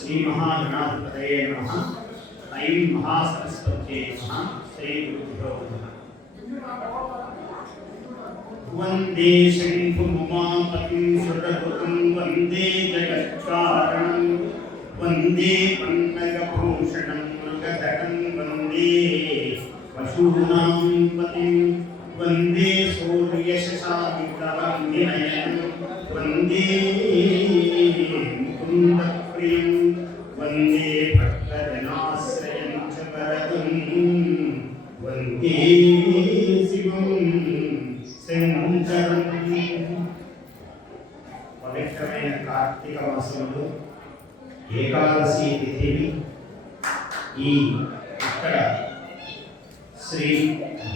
श्री महागणाधिपतये नमः। ऐं महासरस्वत्यै नमः। श्री गुरुभ्यो नमः। वन्दे शम्भुमुमापतिं सुरगुरुं वन्दे जगत्कारणं वन्दे पन्नगभूषणं मृगधरं वन्दे पशूनां पतिं वन्दे सूर्यशशाङ्करं वन्दे मुकुन्दप्रियं वन्दे भक्तजनाश्रयं च वरदं वन्दे शिवं శంకరం. పవిత్రమైన కార్తీక మాసంలో ఏకాదశి తిథిని ఇక్కడ శ్రీ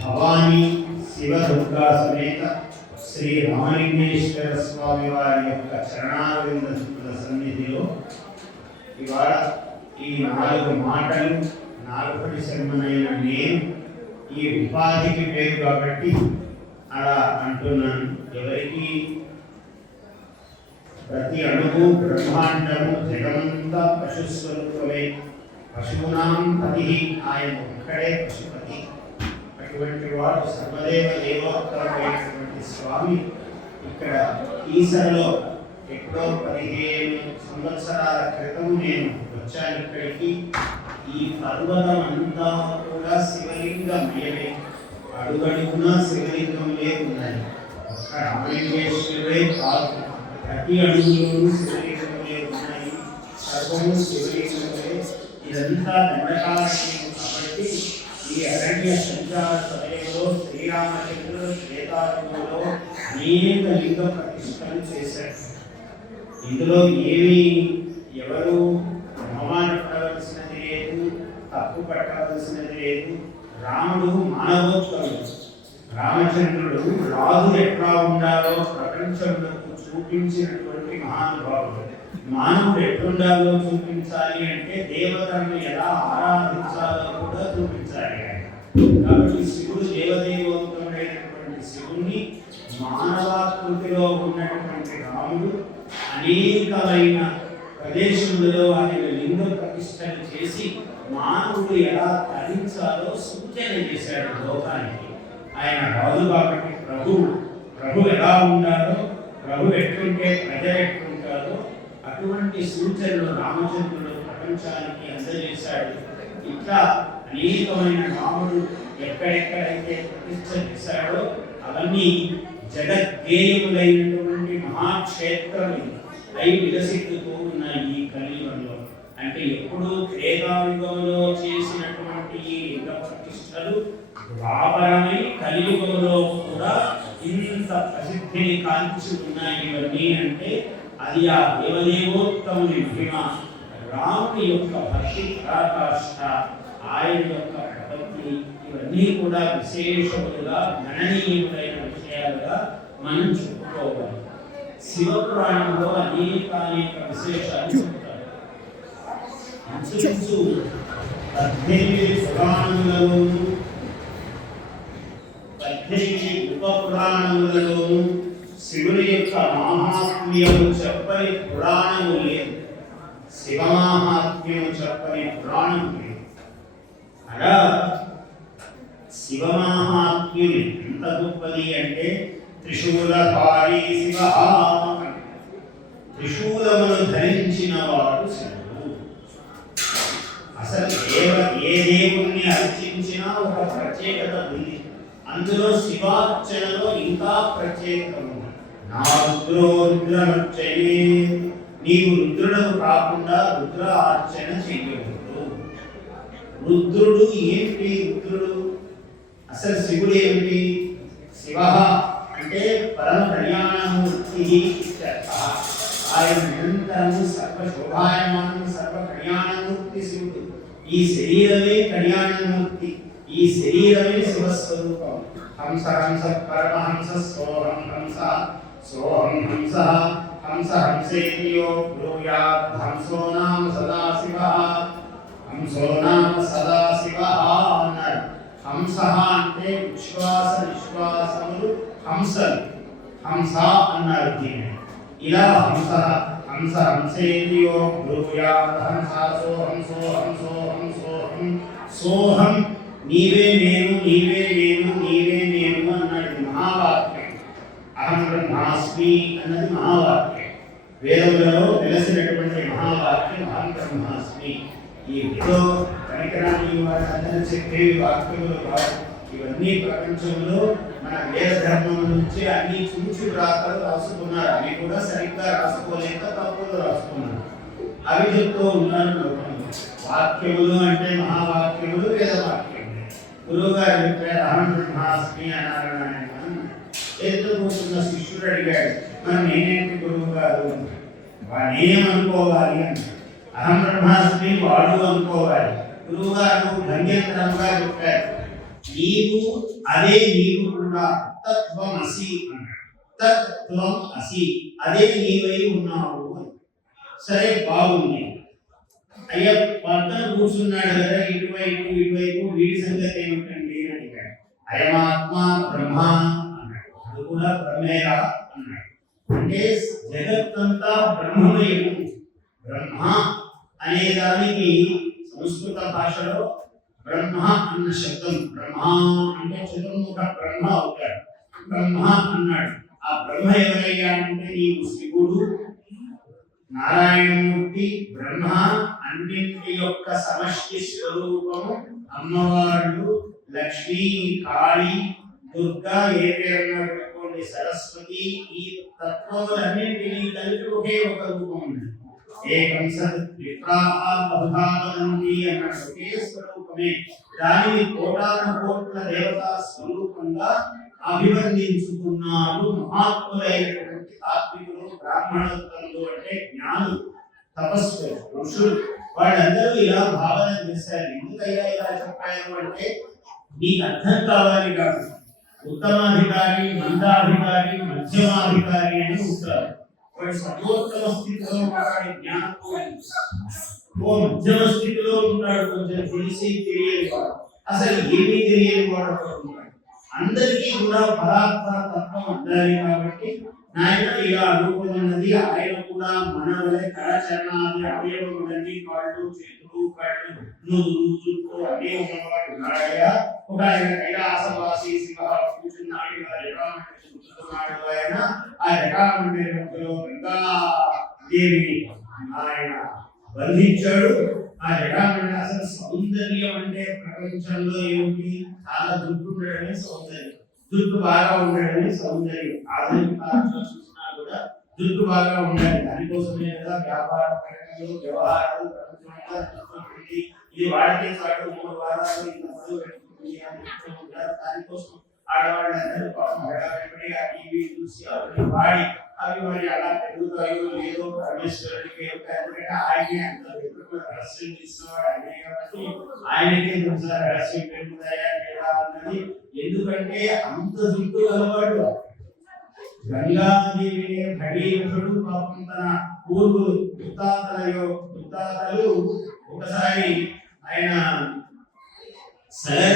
భవానీ శివదుర్గా సమేత శ్రీ రామలింగేశ్వర స్వామి వారి యొక్క చరణారవింద సన్నిధిలో ఇవాళ ఈ 4 మాటలు నాలుగటి శర్మనైన నేను ఈ ఉపాధికి పేరు కాబట్టి అలా అంటున్నాను. ఎవరికి ప్రతి అణువు బ్రహ్మాండము జగమంతా పశుస్వరూపమే. పశువునాం పతి, ఆయన ఒక్కడే పశుపతి. అటువంటి వాడు సర్వదేవ దేవోత్తరమైనటువంటి స్వామి ఇక్కడ ఈసరలో ఎప్పుడో 15 సంవత్సరాల క్రితం నేను వచ్చాను ఇక్కడికి. ఈ పర్వతం అంతా కూడా శివలింగమయమే. అడుగడుగునా శివలింగములే ఉన్నాయి. ఒక్క రామలింగేశ్వరుడే కాదు, ప్రతి అడుగులోనూ శివలింగములే ఉన్నాయి. సర్వము శివలింగములే. ఇదంతా దండకారణ్యం కాబట్టి ఈ అరణ్య సంచార సమయంలో శ్రీరామచంద్రుడు శ్వేతాయుగంలో అనేక లింగ ప్రతిష్టలు చేశారు. ఇందులో ఏమీ ఎవరు అవమానపడవలసినది లేదు, తప్పు పట్టవలసినది లేదు. రాముడు మానవోత్తముడు. రామచంద్రుడు రాజు ఎట్లా ఉండాలో ప్రపంచంలో చూపించినటువంటి మహానుభావుడు. మానవుడు ఎట్లుండాలో చూపించాలి అంటే దేవతలను ఎలా ఆరాధించాలో కూడా చూపించాలి. కాబట్టి శివుడు దేవదేవోత్తముడైనటువంటి శివుణ్ణి మానవాకృతిలో ఉన్నటువంటి రాముడు అనేకమైన ప్రదేశములలో ఆయన లింగ ప్రతిష్టలు చేసి మానవుడు ఎలా తరించాలో సూచన చేశాడు లోకానికి. ఆయన రాజు కాబట్టి ప్రభు ఎలా ఉండాలో, ప్రభు ఎట్లుంటే ప్రజలు ఎట్లుంటారో అటువంటి సూచనలు రామచంద్రుడు ప్రపంచానికి అందజేశాడు. ఇట్లా అనేకమైన రాముడు ఎక్కడెక్కడైతే ప్రతిష్ట చేశాడో అవన్నీ జగద్గేయములైనటువంటి మహాక్షేత్రములు అయి వికసిస్తూ ఉన్నాయి ఈ కలియుగంలో. అంటే ఎప్పుడు త్రేతాయుగంలో చేసినటువంటి ఈ లింగ ప్రతిష్టలు ద్వాపరమై కలియుగంలో కూడా ఇంత ప్రసిద్ధిని కాంచి ఉన్నాయి. ఇవన్నీ అంటే అది ఆ దేవదేవోత్తముని మహిమ, రాముని యొక్క భక్తి పరాకాష్ఠ, ఆయన యొక్క ప్రపత్తి, ఇవన్నీ కూడా విశేషములుగా గణనీయములైన విషయాలుగా మనం చెప్పుకోవాలి. శివపురాణంలో అనేక విశేషాలు చెప్తారు. 18 పురాణములలోను 18 ఉపపురాణములలోను శివుని యొక్క మహాత్మ్యము చెప్పని పురాణము లేదు. శివ మహాత్మ్యము చెప్పని పురాణము లేదు. అలా శివ మహాత్మ్యం ఎంత గొప్పది అంటే త్రిశూలధారీ శివ, త్రిశూలమును ధరించిన వాడు శివుడు. అసలు ఏ దేవుణ్ణి అర్చించినా ఒక ప్రత్యేకత ఉంది. అందులో శివార్చనలో ఇంకా ప్రత్యేకత ఉంది. నా రుద్రో రుద్రమర్చయే, నీవు రుద్రుడు కాకుండా రుద్ర అర్చన చేయకూడదు. రుద్రుడు ఏంటి? రుద్రుడు అసలు శివుడు ఏమిటి? శివ అంటే పరమ కళ్యాణమూర్తి. ఆయన నిరంతరము సర్వశోభాయమానం సర్వ కళ్యాణమూర్తి శివుడు. ఈ శరీరమే కళ్యాణమూర్తి, ఈ శరీరమే శివస్వరూపం. హంస హంస పరమహంస సోహం హంస సోహం హంస హంస హంసేతియో బ్రూయాత్ హంసో నామ సదాశివః, హంసో నామ సదాశివః అన్నారు. హంస అంటే విశ్వాస నిశ్వాసములు హంసలు, హంస అన్నారు దీన్ని. ఇలా హంస హంస హంసేంద్రియో బ్రూయాత్ హంసాసో హంసో హంసో హంసో సోహం నీవే నేను నీవే నేను నీవే నేను అన్నది మహావాక్యం. అహం బ్రహ్మాస్మి అన్నది మహావాక్యం. వేదములలో తెలిసినటువంటి మహావాక్యం అహం బ్రహ్మాస్మి. ఈ ఏదో పరికరాన్ని వాళ్ళందరూ చెప్పేవి వాక్యములు కాదు. ఇవన్నీ ప్రపంచంలో మన వేద ధర్మం నుంచి అన్ని చూచి వ్రాతలు రాసుకున్నారు. అవి కూడా సరిగ్గా రాసుకోలేక తప్పులు రాసుకున్నారు. అవి చెప్తూ ఉన్నారు లోకంలో. వాక్యములు అంటే మహావాక్యములు వేదవాక్యములు. గురువు గారు చెప్పారు అహం బ్రహ్మాస్మి అన్నారు. ఎదుర్కొంటున్న శిష్యుడు అడిగాడు, మరి నేనేంటి గురువు గారు, వాడేమనుకోవాలి అని. అహం బ్రహ్మాస్మి వాడు అనుకోవాలి. గురువు గారు భంగ్యంతరంగా చెప్పారు, నీవు అదే నీవు కూడా తత్వమసి అన్నాడు. తత్వం అసి అదే నీవై ఉన్నావు. సరే బాగుంది. అయ్యా పక్కన కూర్చున్నాడు కదా ఇటువైపు ఇటువైపు, వీడి సంగతి ఏమిటండి అని అడిగాడు. అయమాత్మ బ్రహ్మ అన్నాడు. అది కూడా బ్రహ్మేరా అన్నాడు. అంటే జగత్తంతా బ్రహ్మమయం. బ్రహ్మ అనే దానికి సంస్కృత భాషలో బ్రహ్మ అన్న శబ్దం, బ్రహ్మ అంటే చతుర్ముఖ బ్రహ్మ అవుతాడు. బ్రహ్మ అన్నాడు. ఆ బ్రహ్మ ఎవరయ్యా అంటే నీవు శివుడు, నారాయణమూర్తి, బ్రహ్మ అన్నింటి యొక్క సమష్టి స్వరూపము. అమ్మవాళ్ళు లక్ష్మీ, కాళీ, దుర్గా, ఏ పేరున్నా పెట్టుకోండి, సరస్వతి, ఈ తత్వములన్నింటినీ కలిపి ఒకే ఒక రూపం ఉంది. ఏకం సత్ విప్రాహావధావనంతి అన్న ఒకే స్వరూపమే. దానిని కోటాను కోట్ల దేవతా స్వరూపంగా అభివర్ణించుకున్నారు మహాత్ములైనటువంటి తాత్వికులు, బ్రాహ్మణోత్తములు అంటే జ్ఞానులు, తపస్సులు, ఋషులు. వాళ్ళందరూ ఇలా భావన చేశారు. ఎందుకయ్యా ఇలా చెప్పారు అంటే నీకు అర్థం కావాలి కాదు. ఉత్తమాధికారి, మందాధికారి, మధ్యమాధికారి అని ఉంటారు. వాడు సర్వోత్తమ స్థితిలో ఉంటాడు జ్ఞానం, ఓ మధ్యమ స్థితిలో ఉంటాడు, కొంచెం తెలిసి తెలియని వాడు, అసలు ఏమీ తెలియని వాడు ఉంటాడు. అందరికీ కూడా పరాత్పర తత్వం ఉండాలి. కాబట్టి నాయన ఇలా అనుకున్నది ఆయన కూడా మన వలె కరచరణాది అవయవములన్నీ, కాళ్ళు, చేతులు, కళ్ళు, నుదురు, జుట్టు అన్నీ ఉన్నవాడు ఉన్నాడయ్యా. ఒక ఆయన కైలాసవాసి శివ కూర్చున్నాడు, చూస్తున్నాడు. ఆయన ఆ జటామండి మధ్యలో గంగాదేవిని ఆయన బంధించాడు. ఆ జటామండి అసలు సౌందర్యం అంటే ప్రపంచంలో ఏమిటి, చాలా జుట్టు ఉండడమే సౌందర్యం, జుట్టు బాగా ఉండడమే సౌందర్యం. ఆధునిక చూసినా కూడా జుట్టు బాగా ఉండాలి. దానికోసమే కదా వ్యాపార ప్రకటనలు, వ్యవహారాలు ప్రపంచంగా ఇది వాడితే చాటు 3 వారాలు ఇంత పనులు పెట్టుకుంటుంది అని చెప్తూ ఉంటారు. దానికోసం ఆడవాళ్ళందరూ పాపం హడావిడి ఆ టీవీ చూసి అవన్నీ వాడి అవి మరి అలా పెరుగుతాయో లేదో పరమేశ్వరుడికి ఎందుకంటే ఆయనే అంత రహస్యం తీసినవాడు ఆయనే కాబట్టి ఆయనకే తెలుసు రహస్యం పెరుగుతాయా లేదా అన్నది. ఎందుకంటే అంత జుట్టు గలవాడు గంగాదేవిని భగీరథుడు పాపం తన పూర్వులు ముత్తాతలు ఒకసారి ఆయన సగర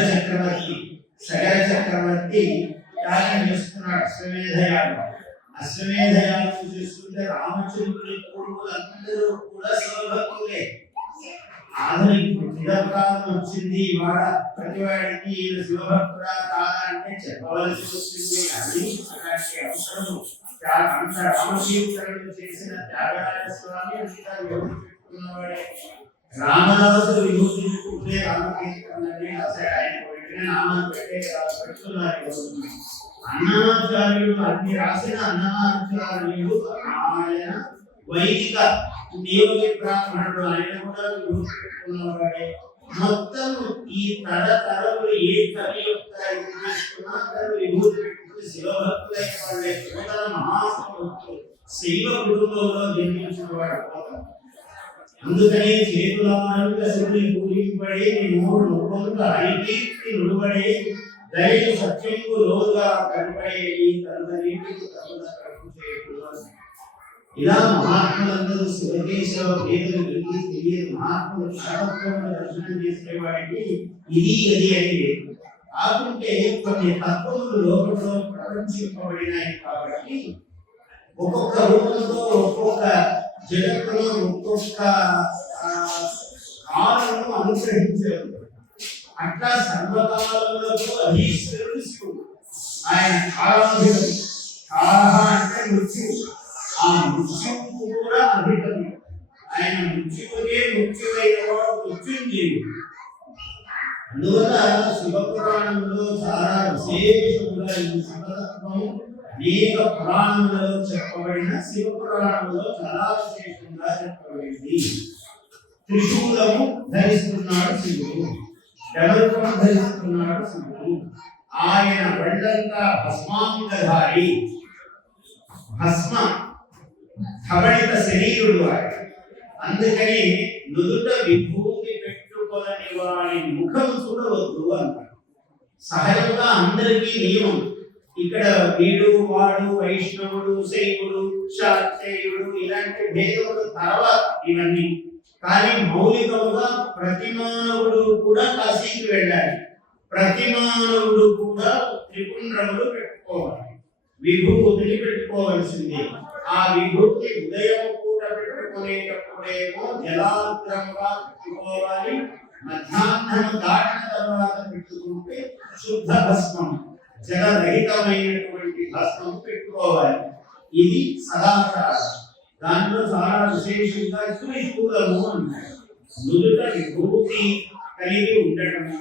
చక్రవర్తి యాగం చేస్తున్నాడు, అశ్వమేధయాగం చేస్తుంటే రామచంద్రుడి పూర్వులందరూ కూడా శివభక్తులే. ఆధునిక నిరకాలం వచ్చింది, ఇవాళ ప్రతివాడికి శివభక్తుడా కాదా అంటే చెప్పవలసి వచ్చింది. అది అలాంటి అవసరము. అంత రామకీర్తనలు చేసిన త్యాగరాజ స్వామి అంతా యోగించుకున్నవాడే. రామదాసు యోగించుకుంటే రామకీర్తనని అసలు ఆయన నామాలు పెట్టే పెడుతున్నారు. అన్నమాచార్యుడు అన్ని రాసిన అన్నమాచార్యుడు ఆయన వైదిక నియోగి బ్రాహ్మణుడు, ఆయన కూడా విభూతిన్నవాడే. మొత్తం ఈ తరతరములు ఏ కవి యొక్క ఇది చేసుకున్నా అందరూ విభూతి పెట్టుకుని శివభక్తులైన వాళ్ళే. నూతన మహాసభక్తులు శైవ కుటుంబంలో జన్మించిన వాడు. అందుకనే చేతులారంగా శివుని పూజింపడే, మూడు లోపంగా హరికీర్తి నుడుబడే, దయకు సత్యంకు లోగా కనపడే తనదీటికి తగున కడుపు చేయకూడదు. ఇలా మహాత్ములందరూ శివకేశవ భేదలు కలిగి తెలియని మహాత్ములు శాశ్వతంగా దర్శనం చేసేవాడికి ఇది అది అని లేదు. కాకుంటే కొన్ని తత్వములు లోకంలో ప్రపంచింపబడినాయి కాబట్టి ఒక్కొక్క రూపంతో ఒక్కొక్క జగత్తులో ఒక్కొక్క కాలను అనుగ్రహించారు. అట్లా సర్వకాలములకు అధీశ్వరుడు శివుడు. ఆయన కాలాధిపతి. కాలహ అంటే మృత్యు. ఆ మృత్యువుకు కూడా అధిపతి. ఆయన మృత్యువుకే మృత్యువైన వాడు మృత్యుంజయుడు. అందువల్ల శివపురాణంలో చాలా విశేషముగా ఈ శివతత్వం అనేక పురాణములలో చెప్పబడిన శివపురాణంలో చాలా విశేషంగా చెప్పబడింది. త్రిశూలము ధరిస్తున్నాడు శివుడు, డమరుకం ధరిస్తున్నాడు శివుడు. ఆయన ఒళ్ళంతా భస్మాంగధారి, భస్మ ధవళిత శరీరుడు ఆయన. అందుకని నుదుట విభూతి పెట్టుకొనని వాడి ముఖం చూడవద్దు అంటారు. సహజంగా అందరికీ నియమం. ఇక్కడ వీడు వాడు వైష్ణవుడు శైవుడు శాక్తేయుడు ఇలాంటి భేదములు తర్వాత ఇవన్నీ. కానీ మౌలికముగా ప్రతి మానవుడు కూడా కాశీకి వెళ్ళాలి. ప్రతి మానవుడు కూడా త్రిపుండ్రములు పెట్టుకోవాలి, విభూతిని పెట్టుకోవాల్సిందే. ఆ విభూతి ఉదయం పూట పెట్టుకునేటప్పుడేమో జలాగ్రముగా పెట్టుకోవాలి, మధ్యాహ్నం దాటిన తర్వాత పెట్టుకుంటే శుద్ధ భస్మం, జలరహితమైనటువంటి భస్మం పెట్టుకోవాలి. ఇది సదాచారం. దాంట్లో చాలా విశేషంగా త్రిశూలము అన్నారు. నుదుట విభూతి కలిగి ఉండటము,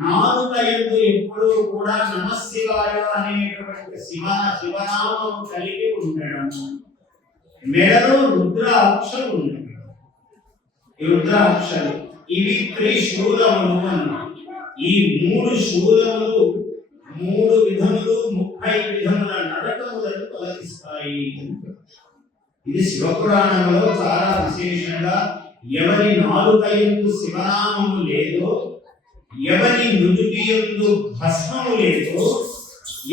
నాలుక యందు ఎప్పుడూ కూడా నమశివాయ అనేటువంటి శివనామం కలిగి ఉండడము, మెడలో రుద్రాక్షలు ఉండడం. రుద్రాక్షలు ఇవి త్రిశూలములు అన్నారు. ఈ మూడు శూలములు 3 విధములు 30 విధముల నరకములను తొలగిస్తాయి. ఇది శివపురాణంలో చాలా విశేషంగా ఎవరి నాలుక యందు శివనామము లేదో, ఎవరి నుదుటి యందు భస్మము లేదో,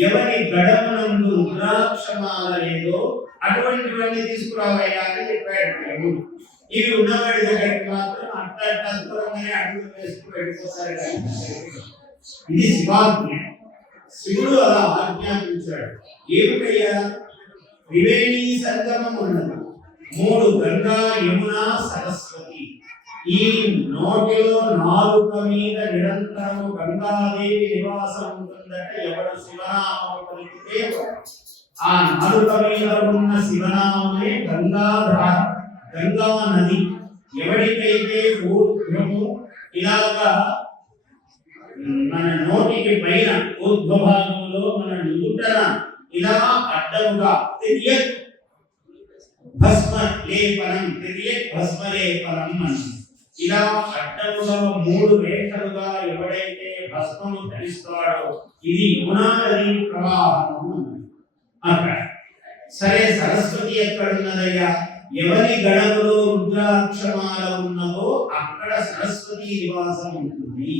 ఎవరి గడమునందు రుద్రాక్షమాల లేదో అటువంటివన్నీ తీసుకురావయ్యా అని చెప్పాడు. ఇవి ఉన్నవాడి దగ్గరికి మాత్రం అట్లా దూరంగానే అడుగులు వేసుకు వెళ్ళిపోతారు. ఇది శివాజ్ఞ. శివుడు అలా ఆజ్ఞాపించాడు. ఏమిటయ్యా? త్రివేణి సంగమం ఉన్నది. 3 గంగా యమున సరస్వతి. ఈ నోటిలో నాలుక మీద నిరంతరము గంగాదేవి నివాసం ఉంటుందట. ఎవడు శివనామం పలికితే ఆ నాలుక మీద ఉన్న శివనామమే గంగాధర, గంగా నది. ఎవరికైతే ఊర్ధ్వము ఇలాగా మన నోటికి పైన ఊర్ధ్వభాగంలో మన నుదుటన ఇలా అడ్డముగా తిరియక్ భస్మ లేపనం, తిరియక్ భస్మ లేపనం అని ఇలా అడ్డముగా 3 రేఖలుగా ఎవడైతే భస్మము ధరిస్తాడో ఇది యమునా నది ప్రవాహము అక్కడ. సరే, సరస్వతి ఎక్కడున్నదయ్యా? ఎవరి గడములో రుద్రాక్షమాల ఉన్నదో అక్కడ సరస్వతి నివాసం ఉంటుంది.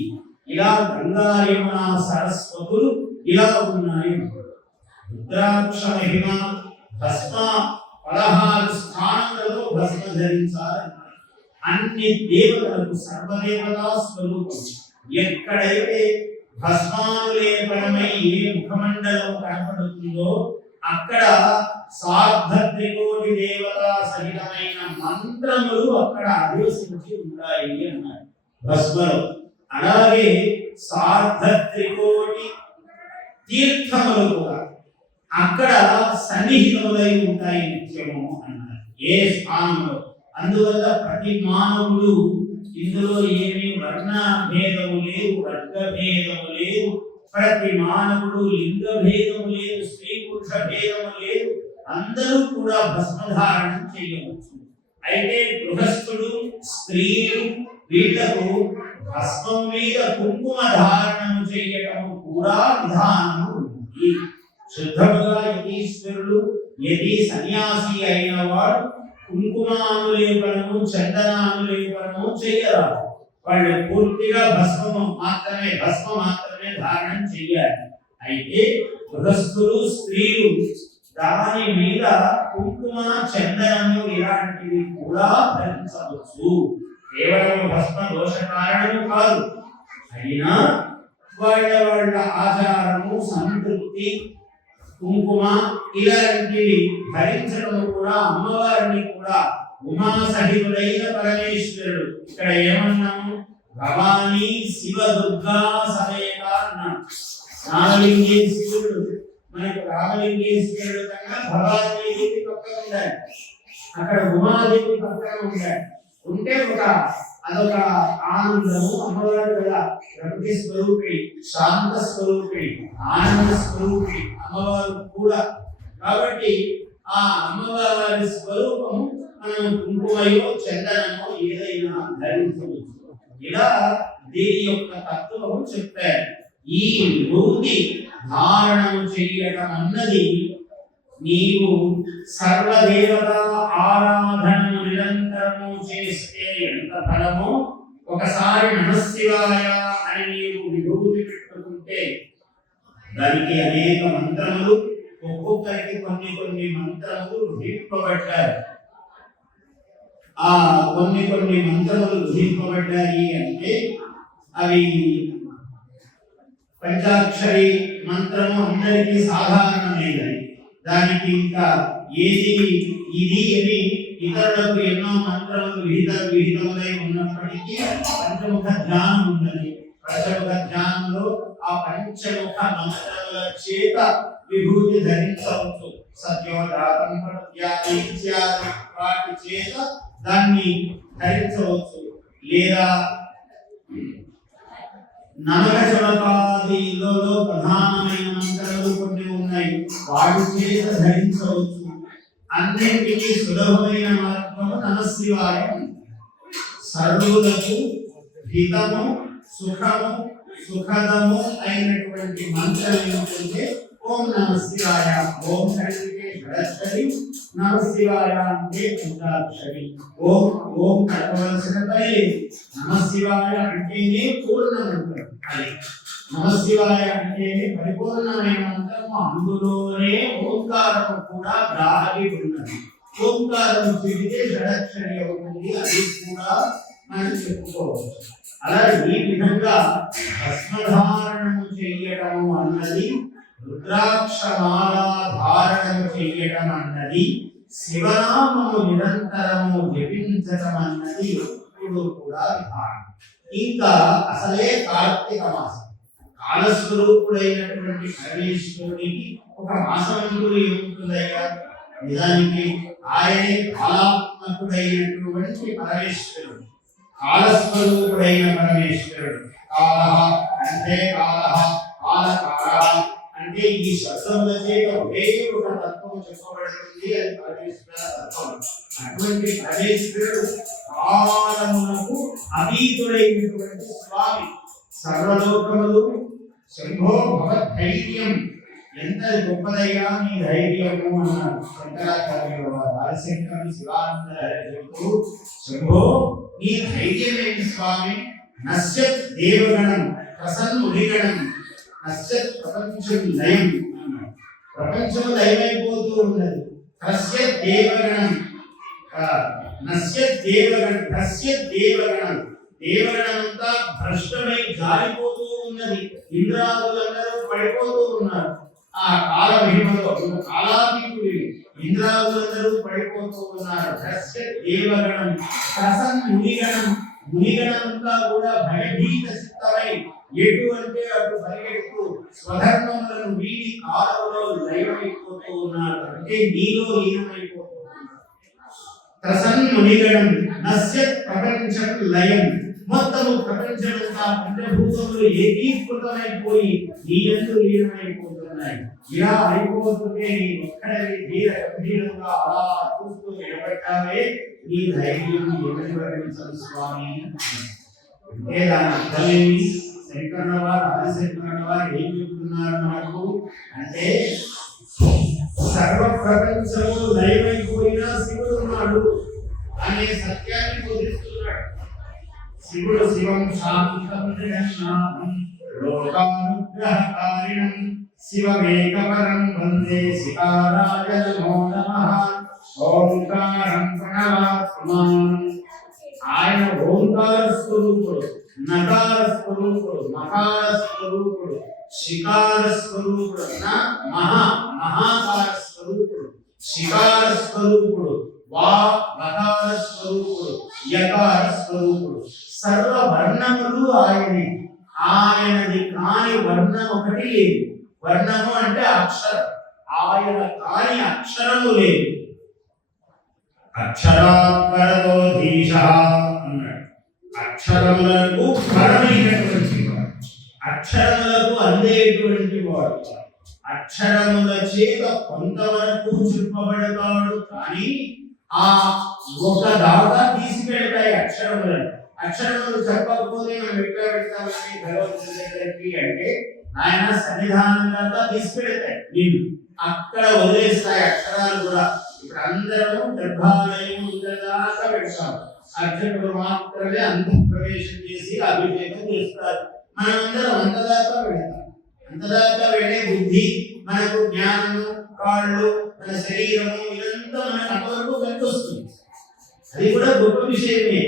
ఇలా గంగా యమున సరస్వతులు ఇలా ఉన్నాయి. రుద్రాక్ష మహిమ భస్మ 16 స్థానాలలో భస్మ ధరించాలి. అన్ని దేవతలకు సర్వదేవతా స్వరూపం. ఎక్కడైతే భస్మానులేపనమై ఏ ముఖమండలం కనపడుతుందో అక్కడ సార్ధత్రికోటి దేవతా సహితమైన మంత్రములు అక్కడ అధివసించి ఉంటాయి అన్నారు భస్మలో. అలాగే సార్ధత్రికోటి తీర్థములు కూడా అక్కడ సన్నిహితములై ఉంటాయి నిత్యము అన్నారు ఏ స్థానంలో. అందువల్ల ప్రతి మానవుడు ఇందులో ఏమీ వర్ణ భేదము లేదు, వర్గ భేదము లేదు. ప్రతి మానవుడు లింగ భేదము లేదు, స్త్రీ పురుష భేదము లేదు. అందరూ కూడా భస్మధారణం చేయవచ్చు. అయితే గృహస్థుడు, స్త్రీలు వీళ్లకు భస్మం మీద కుంకుమ ధారణము చేయటము కూడా విధానము ఉంది. శుద్ధముగా యతీశ్వరుడు, యతి సన్యాసి అయిన వాడు కుంకుమానులేపనము చందనానులేపనము చేయరాదు. వాళ్ళు పూర్తిగా భస్మ మాత్రమే ధారణం చెయ్యాలి. అయితే గృహస్థులు, స్త్రీలు దాని మీద కుంకుమ చందనము ఇలాంటివి కూడా ధరించవచ్చు. కేవలం భస్మ దోష కారణము కాదు. అయినా వాళ్ళ ఆచారము, సంతృప్తి, కుంకుమ ఇలాంటివి ధరించడం కూడా అమ్మవారిని కూడా ఉమా సహితుడైన పరమేశ్వరుడు. ఇక్కడ ఏమన్నాము? భవానీ శివ దుర్గా సమేత అన్నాం. రామలింగేశ్వరుడు మనకు రామలింగేశ్వరుడు కన్నా భవానీదేవి పక్కన ఉండాలి, అక్కడ ఉమాదేవి పక్కన ఉండాలి. ఉంటే అదొక ఆనందము. అమ్మవారు కదా ప్రకృతి స్వరూపి, శాంత స్వరూపి, ఆనంద స్వరూపి అమ్మవారు కూడా. కాబట్టి ఆ అమ్మవారి స్వరూపము మనం కుంకుమయో చందనమో ఏదైనా ధరించవచ్చు. ఇలా దీని యొక్క తత్వము చెప్పారు. ఈ విభూతి ధారణము చేయడం అన్నది నీవు సర్వదేవత ఆరాధనను నిరంతరము చేస్తే ఎంత ఫలమో, ఒకసారి నమశివాయ అని నీవు విభూతి పెట్టుకుంటే దానికి అనేక మంత్రములు, ఒక్కొక్కరికి కొన్ని కొన్ని మంత్రములు విధింపబడ్డారు. ఆ కొన్ని కొన్ని మంత్రములు విధింపబడ్డాయి అంటే అవి పంచాక్షరి మంత్రము అందరికీ సాధారణమైనది. దానికి ఇంకా ఏది ఇది అని ఇతరులకు ఎన్నో మంత్రములు విహితములై ఉన్నప్పటికీ పంచముఖ ధ్యానం ఉన్నది. పంచముఖ ధ్యానంలో ఆ పంచముఖ మంత్రముల చేత విభూతి ధరించవచ్చు. సత్యోదాతం ప్రత్యాది ఇత్యాది వాటి చేత దాన్ని ధరించవచ్చు. లేదా నవచమకాదిలో ప్రధానమైన మంత్రాలు కొన్ని ఉన్నాయి, వాటి చేత ధరించవచ్చు. అన్నింటికీ సులభమైన మార్గము నమశివాయ. సర్వులకు హితము, సుఖము, సుఖదము అయినటువంటి మంత్రం ఏంటంటే ఓం నమశివాయ. ఓం అంటే షడక్షరి, నమశివాయ అంటే పంచాక్షరి. ఓం ఓం కట్టవలసిన పని లేదు. నమశివాయ అంటేనే పూర్ణ మంత్రం. అది నమశివాయ అంటేనే పరిపూర్ణమైన మంత్రము. అందులోనే ఓంకారము కూడా దాగి ఉన్నది. ఓంకారం చెబితే షడక్షరి అవుతుంది, అది కూడా మనం చెప్పుకోవచ్చు. అలా ఈ విధంగా భస్మధారణము చెయ్యటము అన్నది, రుద్రాక్షమాల ధారణము చెయ్యటం అన్నది, శివనామము నిరంతరము జపించటం అన్నది ఎప్పుడు కూడా విధానం. ఇంకా అసలే కార్తీక మాసం, కాలస్వరూపుడైనటువంటి పరమేశ్వరుడికి ఒక మాసం అంటూ ఏముంటుందయ్యా? నిజానికి ఆయనే కాలాత్మకుడైనటువంటి పరమేశ్వరుడు, కాలస్వరూపుడైన పరమేశ్వరుడు. కాల అంటే కాలకాల అంటే ఈ శబ్దముల చేత ఒకే ఒక తత్వం చెప్పబడుతుంది, అది పరమేశ్వర తత్వం. అటువంటి పరమేశ్వరుడు కాలమునకు అతీతుడైనటువంటి స్వామి. సర్వలోకములు శంభో భవద్ధైర్యం, ఎంత గొప్పదయ్యా నీ ధైర్యము అన్నారు శంకరాచార్యుల వారు. ఆదిశంకరుని శివానంద చెప్తూ, శంభో నీ ధైర్యమేమి స్వామి. నశ్యత్ దేవగణం ప్రసన్నుడిగణం, నశ్యత్ ప్రపంచం లయం అన్నాడు. ప్రపంచం లయమైపోతూ ఉన్నది. నశ్యత్ దేవగణం, నశ్యత్ దేవగణం, నశ్యత్ దేవగణం, దేవగణమంతా భ్రష్టమై జారిపోతూ ఉన్నది. ఇంద్రాదులందరూ పడిపోతూ ఉన్నారు. ఆ కాల మహిమలో కాలాతీతుడి ఇంద్రాదులందరూ పడిపోతూ ఉన్నారు. నశ్యత్ దేవగణం ప్రసన్న మునిగణం, మునిగణంతా కూడా భయభీత చిత్తమై ఎటు అంటే అటు పరిగెడుతూ స్వధర్మములను వీడి కాలంలో లయమైపోతూ ఉన్నారు. అంటే నీలో లీనమైపోతూ ఉన్నారు. ప్రసన్నునిగణం నశ్యత్ ప్రపంచం లయం, మొత్తము ప్రపంచమంతా పంచభూతములు ఏకీకృతమైపోయి నీ యందు లీనమైపోతున్నాయి. ఇలా అయిపోతుంటే నీ ఒక్కడి ధీర గంభీరంగా అలా చూస్తూ నిలబడ్డావే, నీ ధైర్యం ఎవరి వర్ణించదు స్వామి. అంటే దాని అర్థమేమి? శంకరుల వారు, ఆదిశంకరుల వారు ఏం చెప్తున్నారు మనకు అంటే, సర్వ ప్రపంచము లయమైపోయినా శివుడు ఉన్నాడు అనే సత్యాన్ని బోధిస్తున్నాడు. శివుడు శివం శాంతం జగన్నాథం లోకానుగ్రహకారిణం శివమేకపరం వందే శివారాయ నమో నమః. ఓంకారం ప్రణవాత్మానం. ఆయన ఓంకార స్వరూపుడు, నకార స్వరూపుడు, మకార స్వరూపుడు, శికార స్వరూపుడు మహాకార స్వరూపుడు, శికార స్వరూపుడు, వకార స్వరూపుడు, యకార స్వరూపుడు. సర్వ వర్ణములు ఆయనే. ఆయనది కాని వర్ణం ఒకటి లేదు. వర్ణము అంటే అక్షరం. ఆయన కాని అక్షరము లేదు. అక్షరాత్పరతోధీశ అన్నాడు. అక్షరములకు పరమైనటువంటి వాడు, అక్షరములకు అందేటువంటి వాడు, అక్షరముల చేత కొంతవరకు చెప్పబడతాడు. కానీ ఆ ఒక దాకా తీసుకెళ్తాయి అక్షరములను. అక్షరములు చెప్పకపోతే మనం ఎట్లా పెడతామని భగవంతుడి దగ్గరికి అంటే ఆయన సన్నిధానం దాకా తీసుకెళ్తాయి. నేను అక్కడ వదిలేస్తాయి అక్షరాలు కూడా. ఇప్పుడు అందరము గర్భాలయం దాకా పెడతాము. అర్జునుడు మాత్రమే అంతఃప్రవేశం చేసి అభిషేకం చేస్తారు. మనమందరం అంతదాకా పెడతాం. అంతదాకా వెళ్ళే బుద్ధి, మనకు జ్ఞానము, కాళ్ళు, మన శరీరము ఇదంతా మనకు అంతవరకు కనిపిస్తుంది. అది కూడా గొప్ప విషయమే.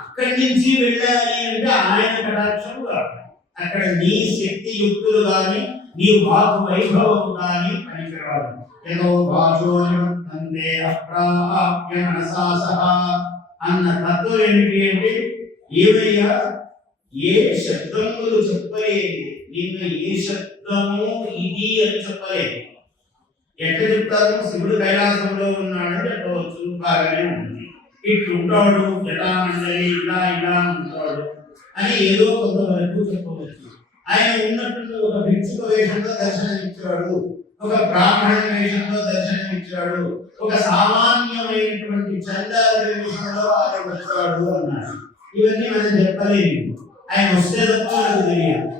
అక్కడి నుంచి వెళ్ళాలి అంటే ఆయన కటాక్షం కాదు. అక్కడ నీ శక్తి యుక్తులు కానీ నీ వాక్ వైభవం కానీ పనికిరాదు. ఏదో వాచోన్నందే అప్రాప్య మనసా సహా అన్న తత్వం ఏమిటి అంటే ఏవయ్యా ఏ శబ్దములు చెప్పలేదు, నీకు ఏ శబ్దము ఇది అని చెప్పలేదు. ఎట్లా చెప్తారు? శివుడు కైలాసంలో ఉన్నాడని చెప్పవచ్చు, బాగానే ఉంది. ఇట్లుంటాడు, ఎలా మండలి ఇలా ఇలా ఉంటాడు అని ఏదో కొంతవరకు చెప్పవచ్చు. ఆయన ఉన్నట్టు ఒక భిక్షుక వేషంలో దర్శనమిచ్చాడు, ఒక బ్రాహ్మణ వేషంలో దర్శనమిచ్చాడు, ఒక సామాన్యమైనటువంటి చందాల వేషంలో ఆయన వచ్చాడు అన్నాడు. ఇవన్నీ మనం చెప్పలేము. ఆయన వస్తే తప్ప మనకు తెలియదు.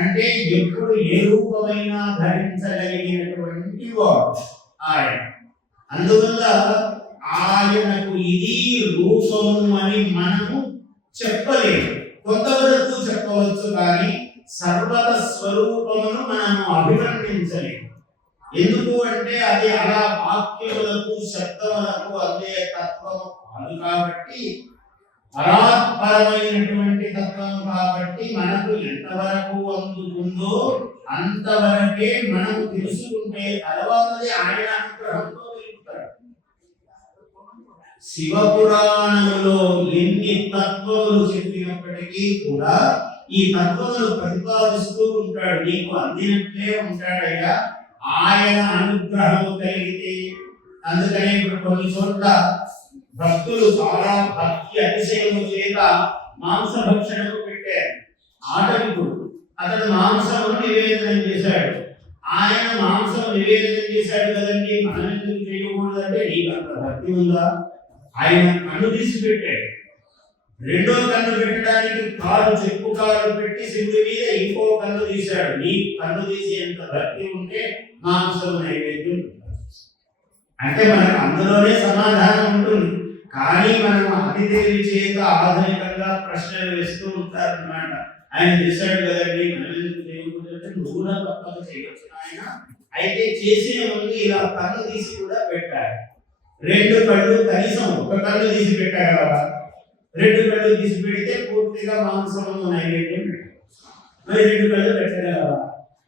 అంటే ఎప్పుడు ఏ రూపమైనా ధరించగలిగినటువంటి వాడు ఆయన. అందువల్ల ఆయనకు ఇది రూపము అని మనము చెప్పలేము. కొంతవరకు చెప్పవచ్చు కానీ సర్వత స్వరూపమును మనము అభివర్ణించలేము. ఎందుకు అంటే అది అలా వాక్యములకు శబ్దములకు అందే తత్వము కాదు. కాబట్టి పరాత్పరమైనటువంటి తత్వం కాబట్టి మనకు ఎంతవరకు అందుతుందో అంతవరకే మనం తెలుసుకుంటే తర్వాతది ఆయన అనుగ్రహంతో వెళ్తాడు. శివపురాణంలో ఎన్ని తత్వములు చెప్పినప్పటికీ కూడా ఈ తత్వములు ప్రతిపాదిస్తూ ఉంటాడు. నీకు అందినట్లే ఉంటాడయ్యా ఆయన అనుగ్రహం కలిగితే. అందుకనే ఇప్పుడు కొన్ని చోట్ల భక్తులు చాలా భక్తి అతిశయము చేత మాంస భక్షణము పెట్టారు. ఆటవికుడు అతను మాంసము నివేదనం చేశాడు. ఆయన మాంసం నివేదనం చేశాడు కదండి, మనం ఎందుకు చేయకూడదంటే నీకు అంత భక్తి ఉందా? ఆయన కన్ను తీసి పెట్టాడు. రెండో కన్ను పెట్టడానికి కాలు, చెప్పు కాలు పెట్టి శివుడి మీద ఇంకో కన్ను తీశాడు. నీ కన్ను తీసి ఎంత భక్తి ఉంటే మాంసం నైవేద్యం అంటే మనకు అందులోనే సమాధానం ఉంటుంది. కానీ మనం అతి తెలివి చేత ఆధునికంగా ప్రశ్నలు వేస్తూ ఉంటారు అన్నమాట. ఆయన చేశాడు కదండి, మనం ఎందుకు చేయకూడదంటే నువ్వు కూడా తప్పక చేయవచ్చు ఆయన. అయితే చేసిన ముందు ఇలా కన్ను తీసి కూడా పెట్టారు. రెండు కళ్ళు, కనీసం ఒక కళ్ళు తీసి పెట్టారు కదా, రెండు కళ్ళు తీసి పెడితే పూర్తిగా మాంసము నైవేద్యం పెట్టారు. మరి రెండు కళ్ళు పెట్టగలవా?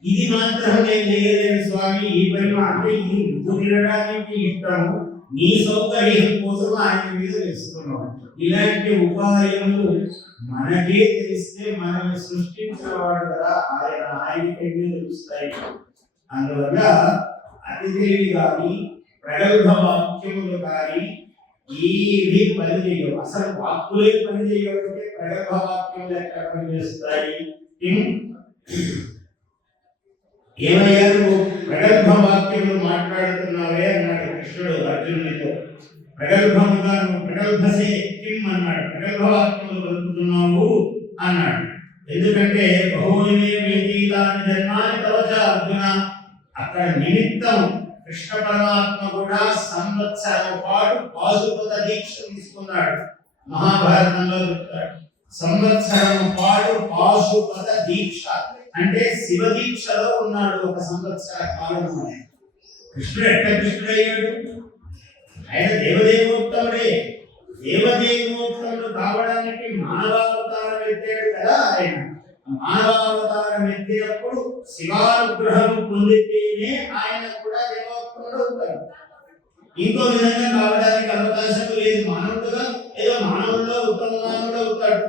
ఇది మాత్రం నేను చేయలేను స్వామి, ఈ పని అంటే ఇది నువ్వు తినడానికి ఇష్టము, నీ సౌకర్యం కోసం ఆయన మీద వేస్తున్నాం. ఇలాంటి ఉపాయములు మనకే తెలిస్తే మనం సృష్టించేవాడు కదా ఆయనకే తెలుస్తాయి. అందువల్ల అతి తెలివి కానీ ప్రగల్భ వాక్యములు కానీ ఏవి పనిచేయవు. అసలు వాక్కులే పనిచేయవంటే ప్రగల్భ వాక్యములు ఎక్కడ పనిచేస్తాయి? ఏమయ్యా నువ్వు ప్రగల్భ వాక్యములు మాట్లాడుతున్నావే అన్నాడు కృష్ణుడు అర్జునుడితో. ప్రగల్భముగా నువ్వు ప్రగల్భసే కిం అన్నాడు. ప్రగల్భ వాక్యములు పలుకుతున్నావు అన్నాడు. ఎందుకంటే బహువినే వ్యతీతాని జన్మాని తవచ అర్జున. అక్కడ నిమిత్తం కృష్ణ పరమాత్మ కూడా సంవత్సరం పాటు పాశుపత దీక్ష తీసుకున్నాడు. మహాభారతంలో చెప్తాడు. సంవత్సరం పాటు పాశుపత దీక్ష అంటే శివ దీక్షలో ఉన్నాడు ఒక సంవత్సర కాలం. కృష్ణుడు ఎట్ట కృష్ణుడయ్యాడు? ఆయన దేవదేవోత్తముడే. దేవదేవోత్తముడు కావడానికి మానవావతారం ఎత్తాడు కదా ఆయన. మానవావతారం అవతారం ఎత్తినప్పుడు శివానుగ్రహం పొందితేనే ఆయన కూడా దేవోత్తముడు అవుతాడు. ఇంకో విధంగా కావడానికి అవకాశం లేదు. మానవుడుగా ఏదో మానవుల్లో ఉత్తమ మానవుడు అవుతాడు,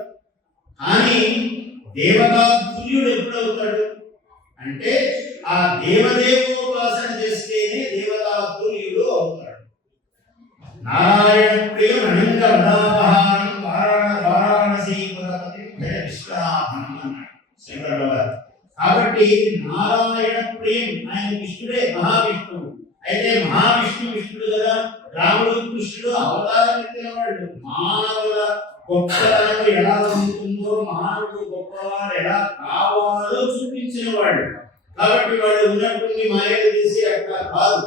కానీ దేవతా తుల్యుడు ఎప్పుడు అవుతాడు అంటే ఆ దేవదేవోపాసన చేస్తేనే దేవతా తుల్యుడు అవుతాడు. నారాయణ ప్రియం అనంత వదాపహారం వారాణసీపురపతి విశ్వనాథం అన్నాడు శంకరుల వారు. కాబట్టి నారాయణ ప్రియం ఆయన కృష్ణుడే, మహావిష్ణువు. అయితే మహావిష్ణువు విష్ణుడు కదా, రాముడు కృష్ణుడు అవతారం ఎత్తిన వాళ్ళు. మానవుల గొప్పతనం ఎలా ఉంటుందో, మానవుడు గొప్పవాడు ఎలా కావాలో చూపించిన వాళ్ళు. కాబట్టి వాళ్ళు ఉన్నటువంటి మాయలు చేసి అట్లా కాదు.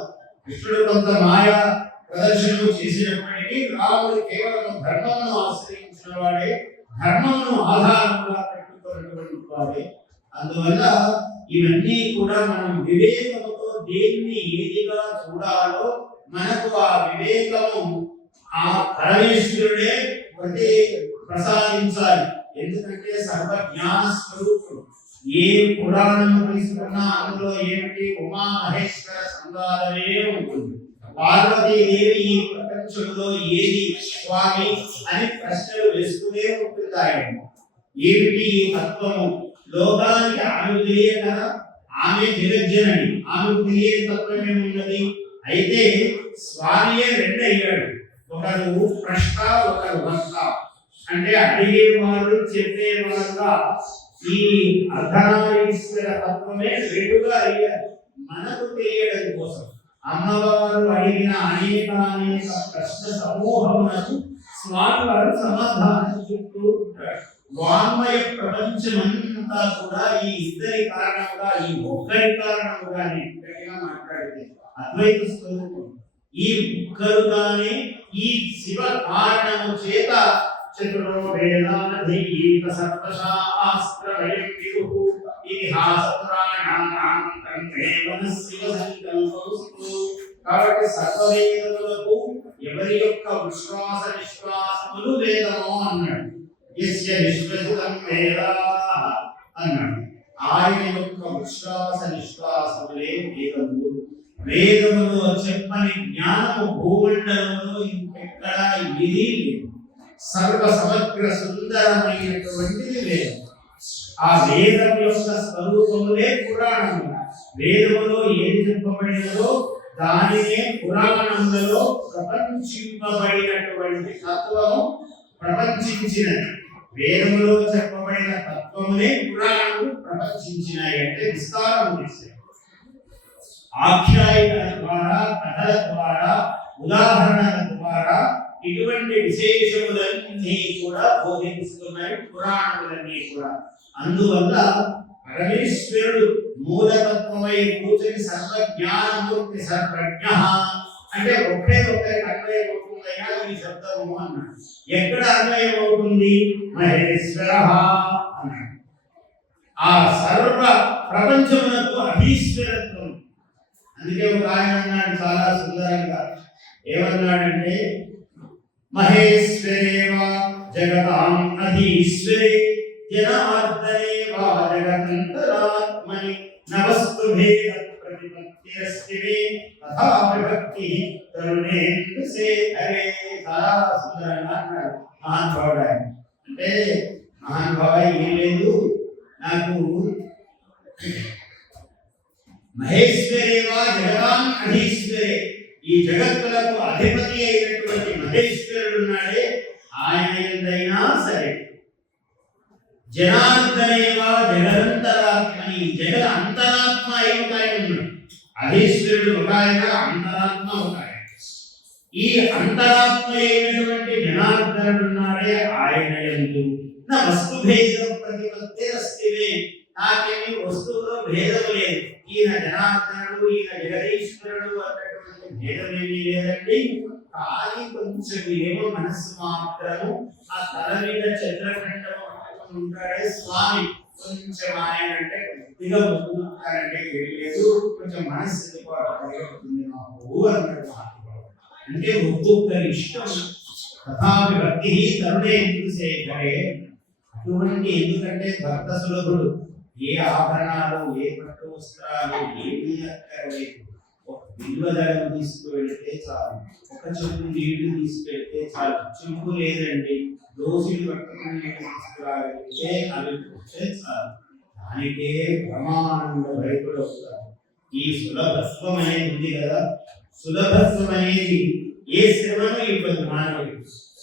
కృష్ణుడు కొంత మాయా ప్రదర్శన చేసినప్పటికీ రాముడు కేవలం ధర్మమును ఆశ్రయించిన వాడే, ధర్మమును ఆధారంగా పెట్టుకున్నటువంటి వాడే. అందువల్ల ఇవన్నీ కూడా మనం వివేకముతో దేన్ని ఏదిగా చూడాలో మనకు ఆ వివేకము ఆ పరమేశ్వరుడే ప్రసాదించాలి. ఎందుకంటే సర్వజ్ఞాన స్వరూపుడు. ఏ పురాణము తీసుకున్నా అందులో ఏమిటి ఉమా మహేశ్వర సంవాదమే ఉంటుంది. పార్వతీదేవి ఈ ప్రపంచంలో ఏది స్వామి అని ప్రశ్నలు వేస్తూనే ఉంటుంది. ఆయన ఏమిటి ఈ తత్వము లోకానికి ఆమెకు తెలియదు కదా, ఆమె జగజ్జనని, ఆమెకు తెలియని తత్వం ఏమున్నది. అయితే స్వామియే రెండు అయ్యాడు, ఒకరు ప్రశ్న ఒకరు వక్త. అంటే అడిగేవారు చెప్పేవారుగా ఈ అర్ధనారీశ్వర తత్వమే రెండుగా అయ్యారు మనకు తెలియడం కోసం. అమ్మవారు అడిగిన అనేక ప్రశ్న సమూహమునకు స్వామి వారు సమాధానం చెప్తూ ఉంటారు. వాంగ్మయ ప్రపంచమంతా కూడా ఈ ఇద్దరి కారణంగా, ఈ ఒక్కరి కారణంగానే మాట్లాడితే అద్వైత స్వరూపం. ఈ ఒక్కరుగానే ఈ శివ కారణము చేత చతురో వేదానధీత సర్వశాస్త్రమయం విదుః ఇతిహాస పురాణానాం శివ సంకల్పస్తు. కాబట్టి సర్వవేదములకు ఎవరి యొక్క విశ్వాసములు వేదమో అన్నాడు. యస్య విశ్వసుతం వేదాః అన్నాడు. ఆయన యొక్క విశ్వాసములే వేదములు. వేదములో చెప్పని జ్ఞానము భూమండలంలో ఇంకెక్కడా ఏదీ లేదు. సర్వ సమగ్ర సుందరమైనటువంటిది వేదం. ఆ వేదం యొక్క స్వరూపములే పురాణము. వేదములో ఏది చెప్పబడినదో దానినే పురాణములలో ప్రపంచింపబడినటువంటి తత్వము ప్రపంచించినది. వేదములో చెప్పబడిన తత్వమునే పురాణములు ప్రపంచించినాయి. అంటే విస్తారం చేశాయి. ఆఖ్యాయికల ద్వారా, కథల ద్వారా, ఉదాహరణల ద్వారా ఇటువంటి విశేషములన్నీ కూడా బోధిస్తున్నాయి పురాణములన్నీ కూడా. అందువల్ల పరమేశ్వరుడు మూలతత్వమై కూర్చొని సర్వజ్ఞానమూర్తి సర్వజ్ఞ అంటే ఒకే ఒక్కరికి అన్వయం అవుతుందయ్యా ఈ శబ్దము అన్నాడు. ఎక్కడ అన్వయం అవుతుంది? మహేశ్వర అన్నాడు. ఆ సర్వ ప్రపంచమునకు అధీశ్వరత్వం. అందుకే ఒక ఆయన అన్నాడు చాలా సుందరంగా, ఏమన్నాడంటే మహేశ్వరేవా జగతాం అధీశ్వరే జనార్దనేవా జగదంతరాత్మని నవస్తు భేద ప్రతిపత్తిరస్తి తథా విభక్తి తరుణేందు సేకరే. చాలా సుందరంగా అన్నాడు మహానుభావుడు. అంటే మహానుభావ ఏం లేదు, నాకు మహేశ్వరేవా జగతాం అధీశ్వరే, ఈ జగత్తులకు అధిపతి అయినటువంటి మహేశ్వరుడు ఉన్నాడే ఆయన ఎందైనా సరే, జనార్దనేవా జగదంతరాత్మని, జగద అంతరాత్మ అయిన ఆయన ఉన్నాడు. అధీశ్వరుడు ఒక ఆయన, అంతరాత్మ ఒక ఆయన. ఈ అంతరాత్మ అయినటువంటి జనార్దనుడు ఉన్నాడే ఆయన యందు నా వస్తు భేదం ప్రతిపత్తి అస్తివే, నాకేమి వస్తువులో భేదము లేదు. ఈయన జనార్దనుడు, ఈయన జగదీశ్వరుడు అన్నటువంటి భేదమేమీ లేదండి. కానీ కొంచెం ఏమో మనస్సు మాత్రము ఆ తల మీద చంద్రఖండము ఉంటాడే స్వామి, కొంచెం ఆయన అంటే కొద్దిగా మొక్కుతారంటే లేదు, కొంచెం మనస్సు అవుతుంది నాకు అన్నాడు. అంటే ఒక్కొక్కరి ఇష్టం. తథాపి భక్తి తరుణే సేకరే. అటువంటి ఎందుకంటే భక్త సులభుడు ఏ ఆభరణాలు, ఏ పట్టు వస్త్రాలు ఏమీ అక్కర్లేదు. ఒక బిల్వదళం తీసుకువెళ్తే చాలు, ఒక చెంబు నీళ్లు తీసుకెళ్తే చాలు. చెంబు లేదండి, దోసిలు పట్టుకుని నీళ్లు తీసుకురాగలిగితే అవి వస్తే చాలు. దానికే బ్రహ్మానంద భైకుడు అవుతారు. ఈ సులభత్వం అనేది ఉంది కదా, సులభత్వం అనేది ఏ శ్రమను ఇవ్వదు. మానవుడు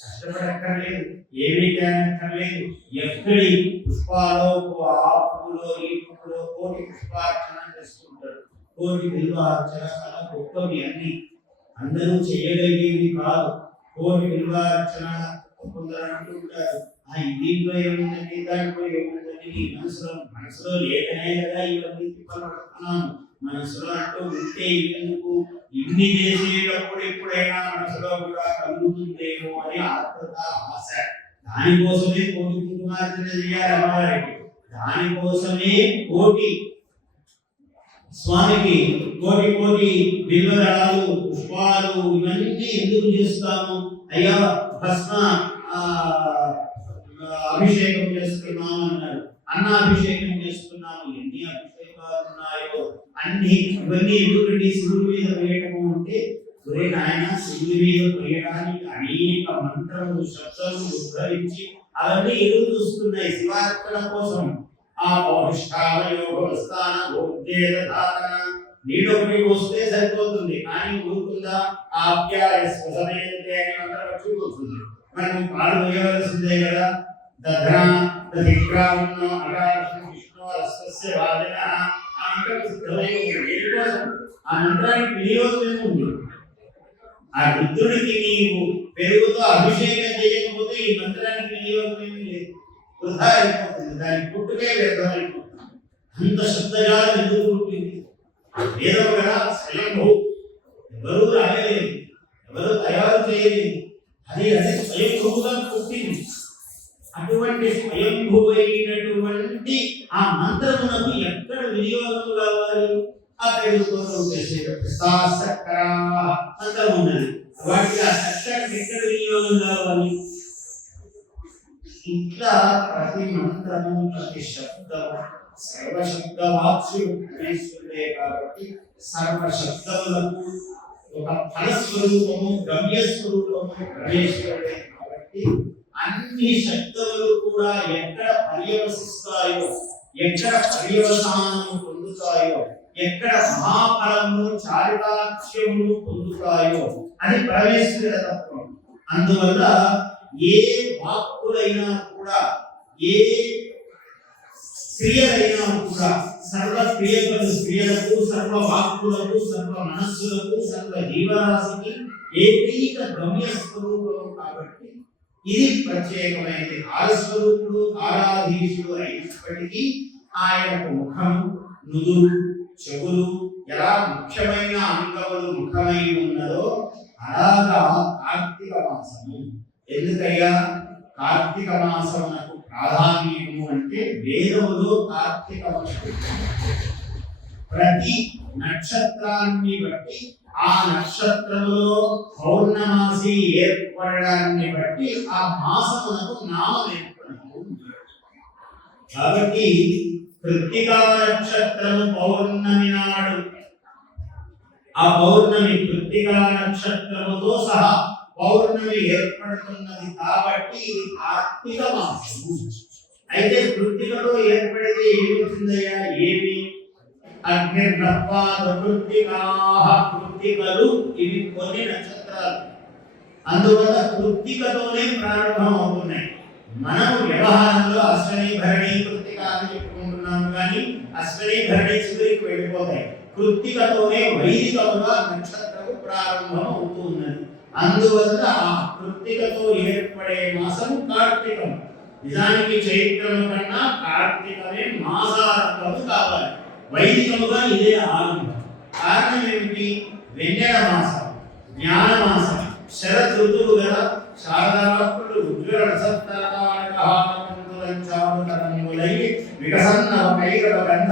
కష్టపడక్కర్లేదు, ఏమీ చేయక్కర్లేదు. ఎక్కడి పుష్పాలో, ఆ పువ్వులో, ఈ పువ్వులో కోటి పుష్పార్చన చేసుకుంటాడు. కోటి బిల్వార్చన చాలా గొప్పవి అన్ని, అందరూ చేయగలిగేవి కాదు. కోటి బిల్వార్చన కొందరు అంటుంటారు, దీంట్లో ఏముందండి, దాంట్లో ఏముందండి, నీ మనసులో లేకనే కదా ఇవన్నీ తిప్పలు పడుతున్నాను. మనసులో అంటూ ఉంటే ఎందుకు, ఇన్ని చేసేటప్పుడు ఎప్పుడైనా మనసులో కూడా కలుగుతుందేమో అని ఆత్మత, ఆశ. దానికోసమే కోటి కుంకుమార్చన చేయాలి అమ్మవారికి. దానికోసమే కోటి స్వామికి కోటి కోటి బిల్వదళాలు, పుష్పాలు ఇవన్నీ ఎందుకు చేస్తాము? అయ్యా భస్మ అభిషేకం చేస్తున్నాము అన్నారు, అన్న అభిషేకం చేస్తున్నాము. ఎన్ని అభిషేకాలు ఉన్నాయో అన్ని, ఇవన్నీ ఎందుకండి శివుడి మీద వేయటము అంటే, ఒరే నాయన శివుడి మీద వేయడానికి అనేక మంత్రములు, శబ్దములు ఉద్భవించి అవన్నీ ఎదురు చూస్తున్నాయి శివార్పణ కోసం. ఆ పౌష్టామయోగస్థాన భోగ్యేదాన నీళ్ళు ఒకటి పోస్తే సరిపోతుంది, కానీ ఊరుకుందా? ఆప్యాయ స్వసమేతే అని మంత్రం వచ్చిపోతుంది. మనం పాలు వేయవలసిందే కదా. దధన దధిగ్రామన్నో అగాధం విష్ణు రస్య వాదన ఆ మంత్రం సిద్ధమై ఉంది. దేనికోసం? ఆ మంత్రానికి వినియోగం ఏముంది? ఆ రుద్రుడికి నీవు పెరుగుతో అభిషేకం చేయకపోతే ఈ మంత్రానికి వినియోగం ఏమీ లేదు, వృధా అయిపోతుంది. దాని పుట్టుకే వ్యర్థం అయిపోతుంది. అంత శబ్దజాలం ఎందుకు పుట్టింది? ఏదో కదా స్వయంభూ, ఎవరు రాయలేదు, ఎవరు తయారు చేయలేదు, అది స్వయంభూగా పుట్టింది. అటువంటి స్వయంభూవైనటువంటి ఆ మంత్రమునకు ఎక్కడ వినియోగం కావాలి? ఆ పెరుగుతో మంత్రం ఉన్నది, వాటికి ఆ చక్కటి ఎక్కడ వినియోగం కావాలి? ఇట్లా ప్రతి మంత్రము, ప్రతి శబ్దము సర్వశబ్దవాచ్యుడే కాబట్టి సర్వశబ్దములకు ఒక ఫలస్వరూపము, గమ్యస్వరూపము గణేశ్వరుడే కాబట్టి అన్ని శబ్దములు కూడా ఎక్కడ పర్యవసిస్తాయో, ఎక్కడ పర్యవసానము పొందుతాయో, ఎక్కడ మహాఫలము చారితాక్ష్యములు పొందుతాయో అది పరమేశ్వరుడి తత్వం. అందువల్ల ఏ వాక్కులైనా కూడా, ఏ క్రియలైనా కూడా, సర్వ క్రియలకు, సర్వ వాక్కులకు, సర్వ మనస్సులకు, సర్వ జీవరాశికి ఏకైక గమ్య స్వరూపము కాబట్టి ఇది ప్రత్యేకమైనది. కాలస్వరూపుడు, కాలాధీశుడు అయినప్పటికీ ఆయనకు ముఖం, నుదురు, చెవులు ఎలా ముఖ్యమైన అంగములు ముఖమై ఉన్నదో అలాగా కార్తీక మాసము. ఎందుకయ్యా కార్తీక మాసమునకు ప్రాధాన్యము అంటే, వేదములో కార్తీక మాసం ప్రతి నక్షత్రాన్ని బట్టి, ఆ నక్షత్రంలో పౌర్ణమాసి ఏర్పడడాన్ని బట్టి ఆ మాసమునకు నామం ఏర్పడము. కాబట్టి కృత్తికా నక్షత్రము పౌర్ణమి నాడు, ఆ పౌర్ణమి కృత్తికా నక్షత్రముతో సహా పౌర్ణమి ఏర్పడుతున్నది కాబట్టి ఇది కార్తీక మాసము. అయితే కృత్తికలో ఏర్పడితే ఏమవుతుందయ్యా? ఏమి? అగ్నిర్నప్పాద కృత్తికాః, కృత్తికలు ఇవి కొన్ని నక్షత్రాలు. అందువల్ల కృత్తికతోనే ప్రారంభం అవుతున్నాయి. మనము వ్యవహారంలో అశ్విని, భరణి, కృత్తిక అని చెప్పుకుంటున్నాము, కానీ అశ్విని, భరణి చివరికి వెళ్ళిపోతాయి. కృత్తికతోనే వైదికముగా నక్షత్రము ప్రారంభం అవుతూ ఉన్నది. అందువల్ల ఆ కృత్తికతో ఏర్పడే మాసము కార్తీకం. నిజానికి చైత్రము కన్నా కార్తీకమే మాసారంభము కావాలి. వైదికముగా ఇదే ఆరంభం. కారణం ఏమిటి? వెన్నెల మాసం, జ్ఞాన మాసం, శరత్ ఋతువు కదా. శారదాత్రులు ఉజ్వల రసత్తారంగులై వికసన్న కైరవ గంధ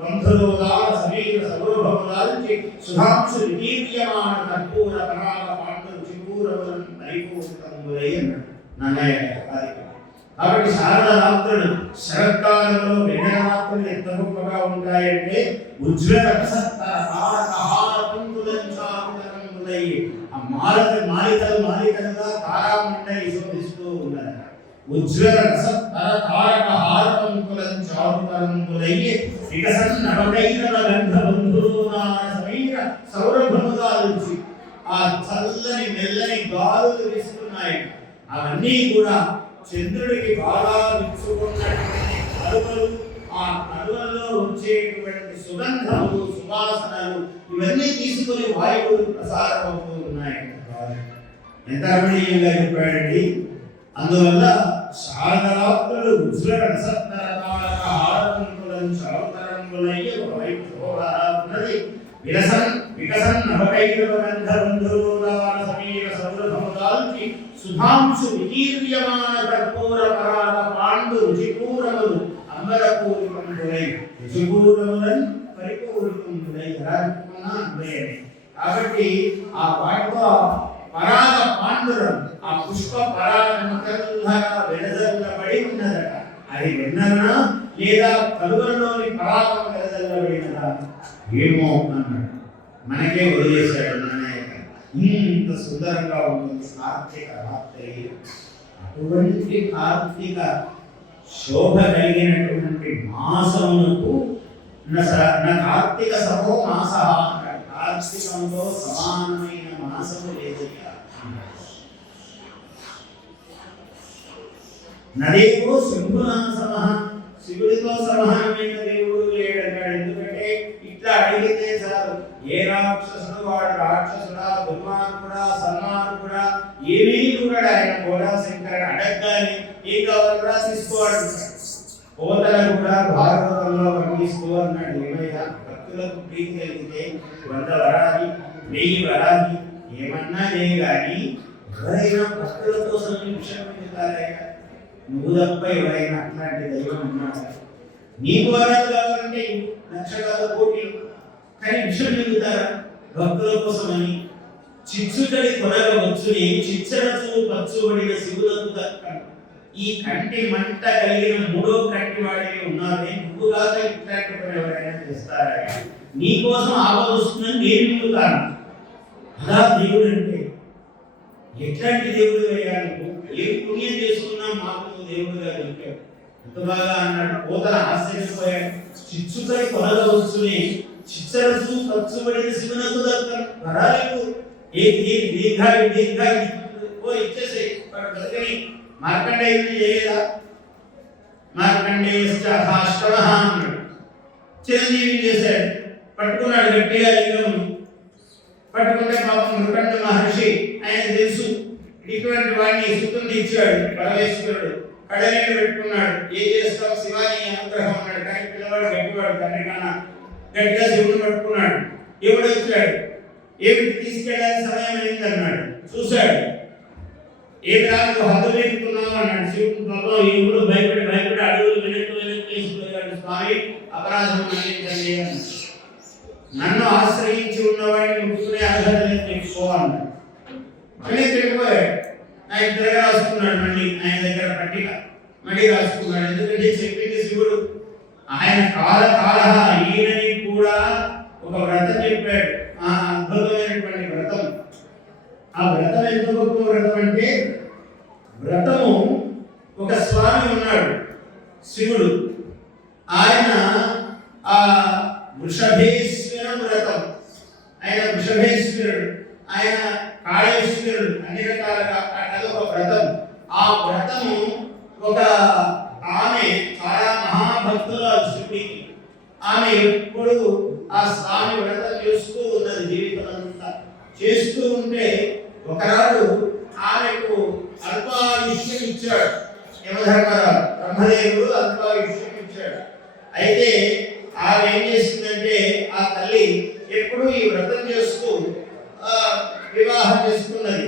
బంధురోదార సమీర సౌరభములాల్చి సుధాంశు వికీర్యమాన కర్పూర కరాల పాండు చిపూరములను పరిపూర్ణములై అన్నాడు నన్నయ్య కార్యక్రమం. కాబట్టి శారద రాత్రులు శరత్కాలంలో వెన్నెల రాత్రులు ఎంత గొప్పగా ఉంటాయంటే ఉజ్వల ఆ మాలికలుగా తారామండలి శోభిస్తూ ఉన్నది. ఉజ్వల తారక హారకంకులం చారుతరంగులయ్యి వికసన్నవైరవ గంధబంధునాన సమీర సౌరభముగా నుంచి ఆ చల్లని మెల్లని గాలులు వీస్తున్నాయి. అవన్నీ కూడా చంద్రుడికి బాగా విచ్చుకున్నటువంటి కలువలు, ఆ కలువల్లో వచ్చేటువంటి సుగంధములు, సువాసనలు ఇవన్నీ తీసుకుని వాయువులు ప్రసారం అవుతూ ఉన్నాయి. ఎంత రమణీయంగా చెప్పాడండి. అందువల్ల శారదరాత్రులు ఉజ్వల రసత్తరకారక హారకంకులం చారుతరంగులయ్యి ఒకవైపు ఉన్నది. వికసన్ నవకైరవ గంధబంధురాన సమీర సౌరభముదాల్చి సుధాంశు వికీర్యమాన కర్పూర పరాగ పాండు రుచిపూరములు అంబరపూరికంబులై రుచిపూరములను పరిపూరికంబులై కాబట్టి ఆ వాటితో పరాగ పాండురం ఆ పుష్ప పరాగముగా వెదజల్లబడి ఉన్నదట. అది వెన్ననా లేదా కలువలోని పరాగం వెదజల్లబడినదా ఏమో అన్నాడు. మనకే వదిలేశాడు నాయక. ఇంత సుందరంగా ఉంటుంది కార్తీక రాత్రి. అటువంటి కార్తీక శోభ కలిగినటువంటి మాసమునకు కార్తీక సభో మాస అన్నాడు. కార్తీకంలో సమానమైన మాసము లేదయ్యా. నదేవో శంభునా సమః, శివుడితో సమానమైన దేవుడు లేడన్నాడు. ఎందుకంటే ఇట్లా అడిగితే చాలు, ఏ రాక్షసుడు వాడు రాక్షసుడా, దుర్మార్గుడా, సన్మార్గుడా ఏమీ కూడా ఆయన కూడా శంకరుడు అడగగానే ఏం కావాలి కూడా తీసుకోవాడు. పోతల కూడా భాగవతంలో వర్ణిస్తూ అన్నాడు, ఏమయ్యా భక్తులకు ప్రీతి కలిగితే 100 వరాలి 1000 వరాలి ఏమన్నా కానీ ఎవరైనా భక్తుల కోసం విషయం ఎందుకాలయ్యా? నువ్వు తప్ప ఎవరైనా అట్లాంటి దైవం ఉన్నాడు? నీకు వరాలు కావాలంటే 1,00,000 కోట్లు, కానీ విషయం మిగుతారా భక్తుల కోసమని? చిచ్చుకడి కొనగవచ్చుని చిచ్చరచు పచ్చుబడిన శివులకు దక్కను. ఈ కంటి మంట కలిగిన 3వ కంటి వాడే ఉన్నారే, నువ్వు కాక ఇట్లాంటి పని ఎవరైనా చేస్తారా? నీ కోసం ఆపదొస్తుందని నేను మిగుతాను. అలా దేవుడు అంటే ఎట్లాంటి దేవుడు అయ్యా? నువ్వు ఏ పుణ్యం చేసుకున్నా మాకు దేవుడుగా చెప్పాడు. ఎంత బాగా అన్నాడు. పోతన ఆశ్చర్యపోయాడు. చిచ్చుకై కొనగవచ్చుని చిచ్చరసు పచ్చుబడిన శివునకు దక్కను. వరాలకు దీర్ఘాయి ఓ ఇచ్చేసే బతకని. మార్కండేయుని చేయలేదా? మార్కండేయుష్టాష్టమ అన్నాడు. చిరంజీవిని చేశాడు. పట్టుకున్నాడు గట్టిగా లింగం. పట్టుకుంటే పాపం మృకండ మహర్షి ఆయన తెలుసు ఇటువంటి వాడిని సుతుని ఇచ్చాడు. పరమేశ్వరుడు కడలేడు పెట్టుకున్నాడు. ఏం చేస్తావు శివాని అనుగ్రహం అన్నాడు. కానీ పిల్లవాడు గట్టివాడు, తండ్రి కన్నా గట్టిగా శివుని పట్టుకున్నాడు. ఎవడు వచ్చాడు? ఏమిటి తీసుకెళ్ళాలని సమయం అయింది అన్నాడు. చూశాడు. ఏమి రాదు హద్దు పెట్టుకున్నావు అన్నాడు. శివుడు బాబా ఈవుడు భయపడి అడుగులు వెనక్కి తీసుకుపోయాడు. స్వామి అపరాధం మన్నించండి అన్నాడు. నన్ను ఆశ్రయించి ఉన్నవాడిని ముట్టుకునే అర్హత లేదు నీకు అన్నాడు. మళ్ళీ తిరిగిపోయాడు. ఆయన తిరగ రాసుకున్నాడు. మళ్ళీ ఆయన దగ్గర పట్టిక మళ్ళీ రాసుకున్నాడు. ఎందుకంటే చెప్పింది శివుడు. ఆయన కాల ఈయనని కూడా ఒక వ్రతం చెప్పాడు. ఆ అద్భుతమైనటువంటి వ్రతం. ఆ వ్రతం ఎంత గొప్ప వ్రతం అంటే, వ్రతము ఒక స్వామి ఉన్నాడు శివుడు. ఆయన ఆ వృషభేశ్వర వ్రతం. ఆయన వృషభేశ్వరుడు, ఆయన కాళేశ్వరుడు, అన్ని రకాలుగా అదొక వ్రతం. ఆ వ్రతము ఒక ఆమె చాలా మహాభక్తురాలు శివుడికి. ఆమె ఎప్పుడు ఆ స్వామి వ్రతం చేస్తూ ఉన్నది జీవితం అంతా. చేస్తూ ఉంటే ఒకనాడు ఆమెకు అల్పాయుష్యం ఇచ్చాడు యమధర్మరాజు. బ్రహ్మదేవుడు అల్పాయుష్యం ఇచ్చాడు. అయితే ఆమె ఏం చేసిందంటే, ఆ తల్లి ఎప్పుడు ఈ వ్రతం చేస్తూ వివాహం చేసుకున్నది.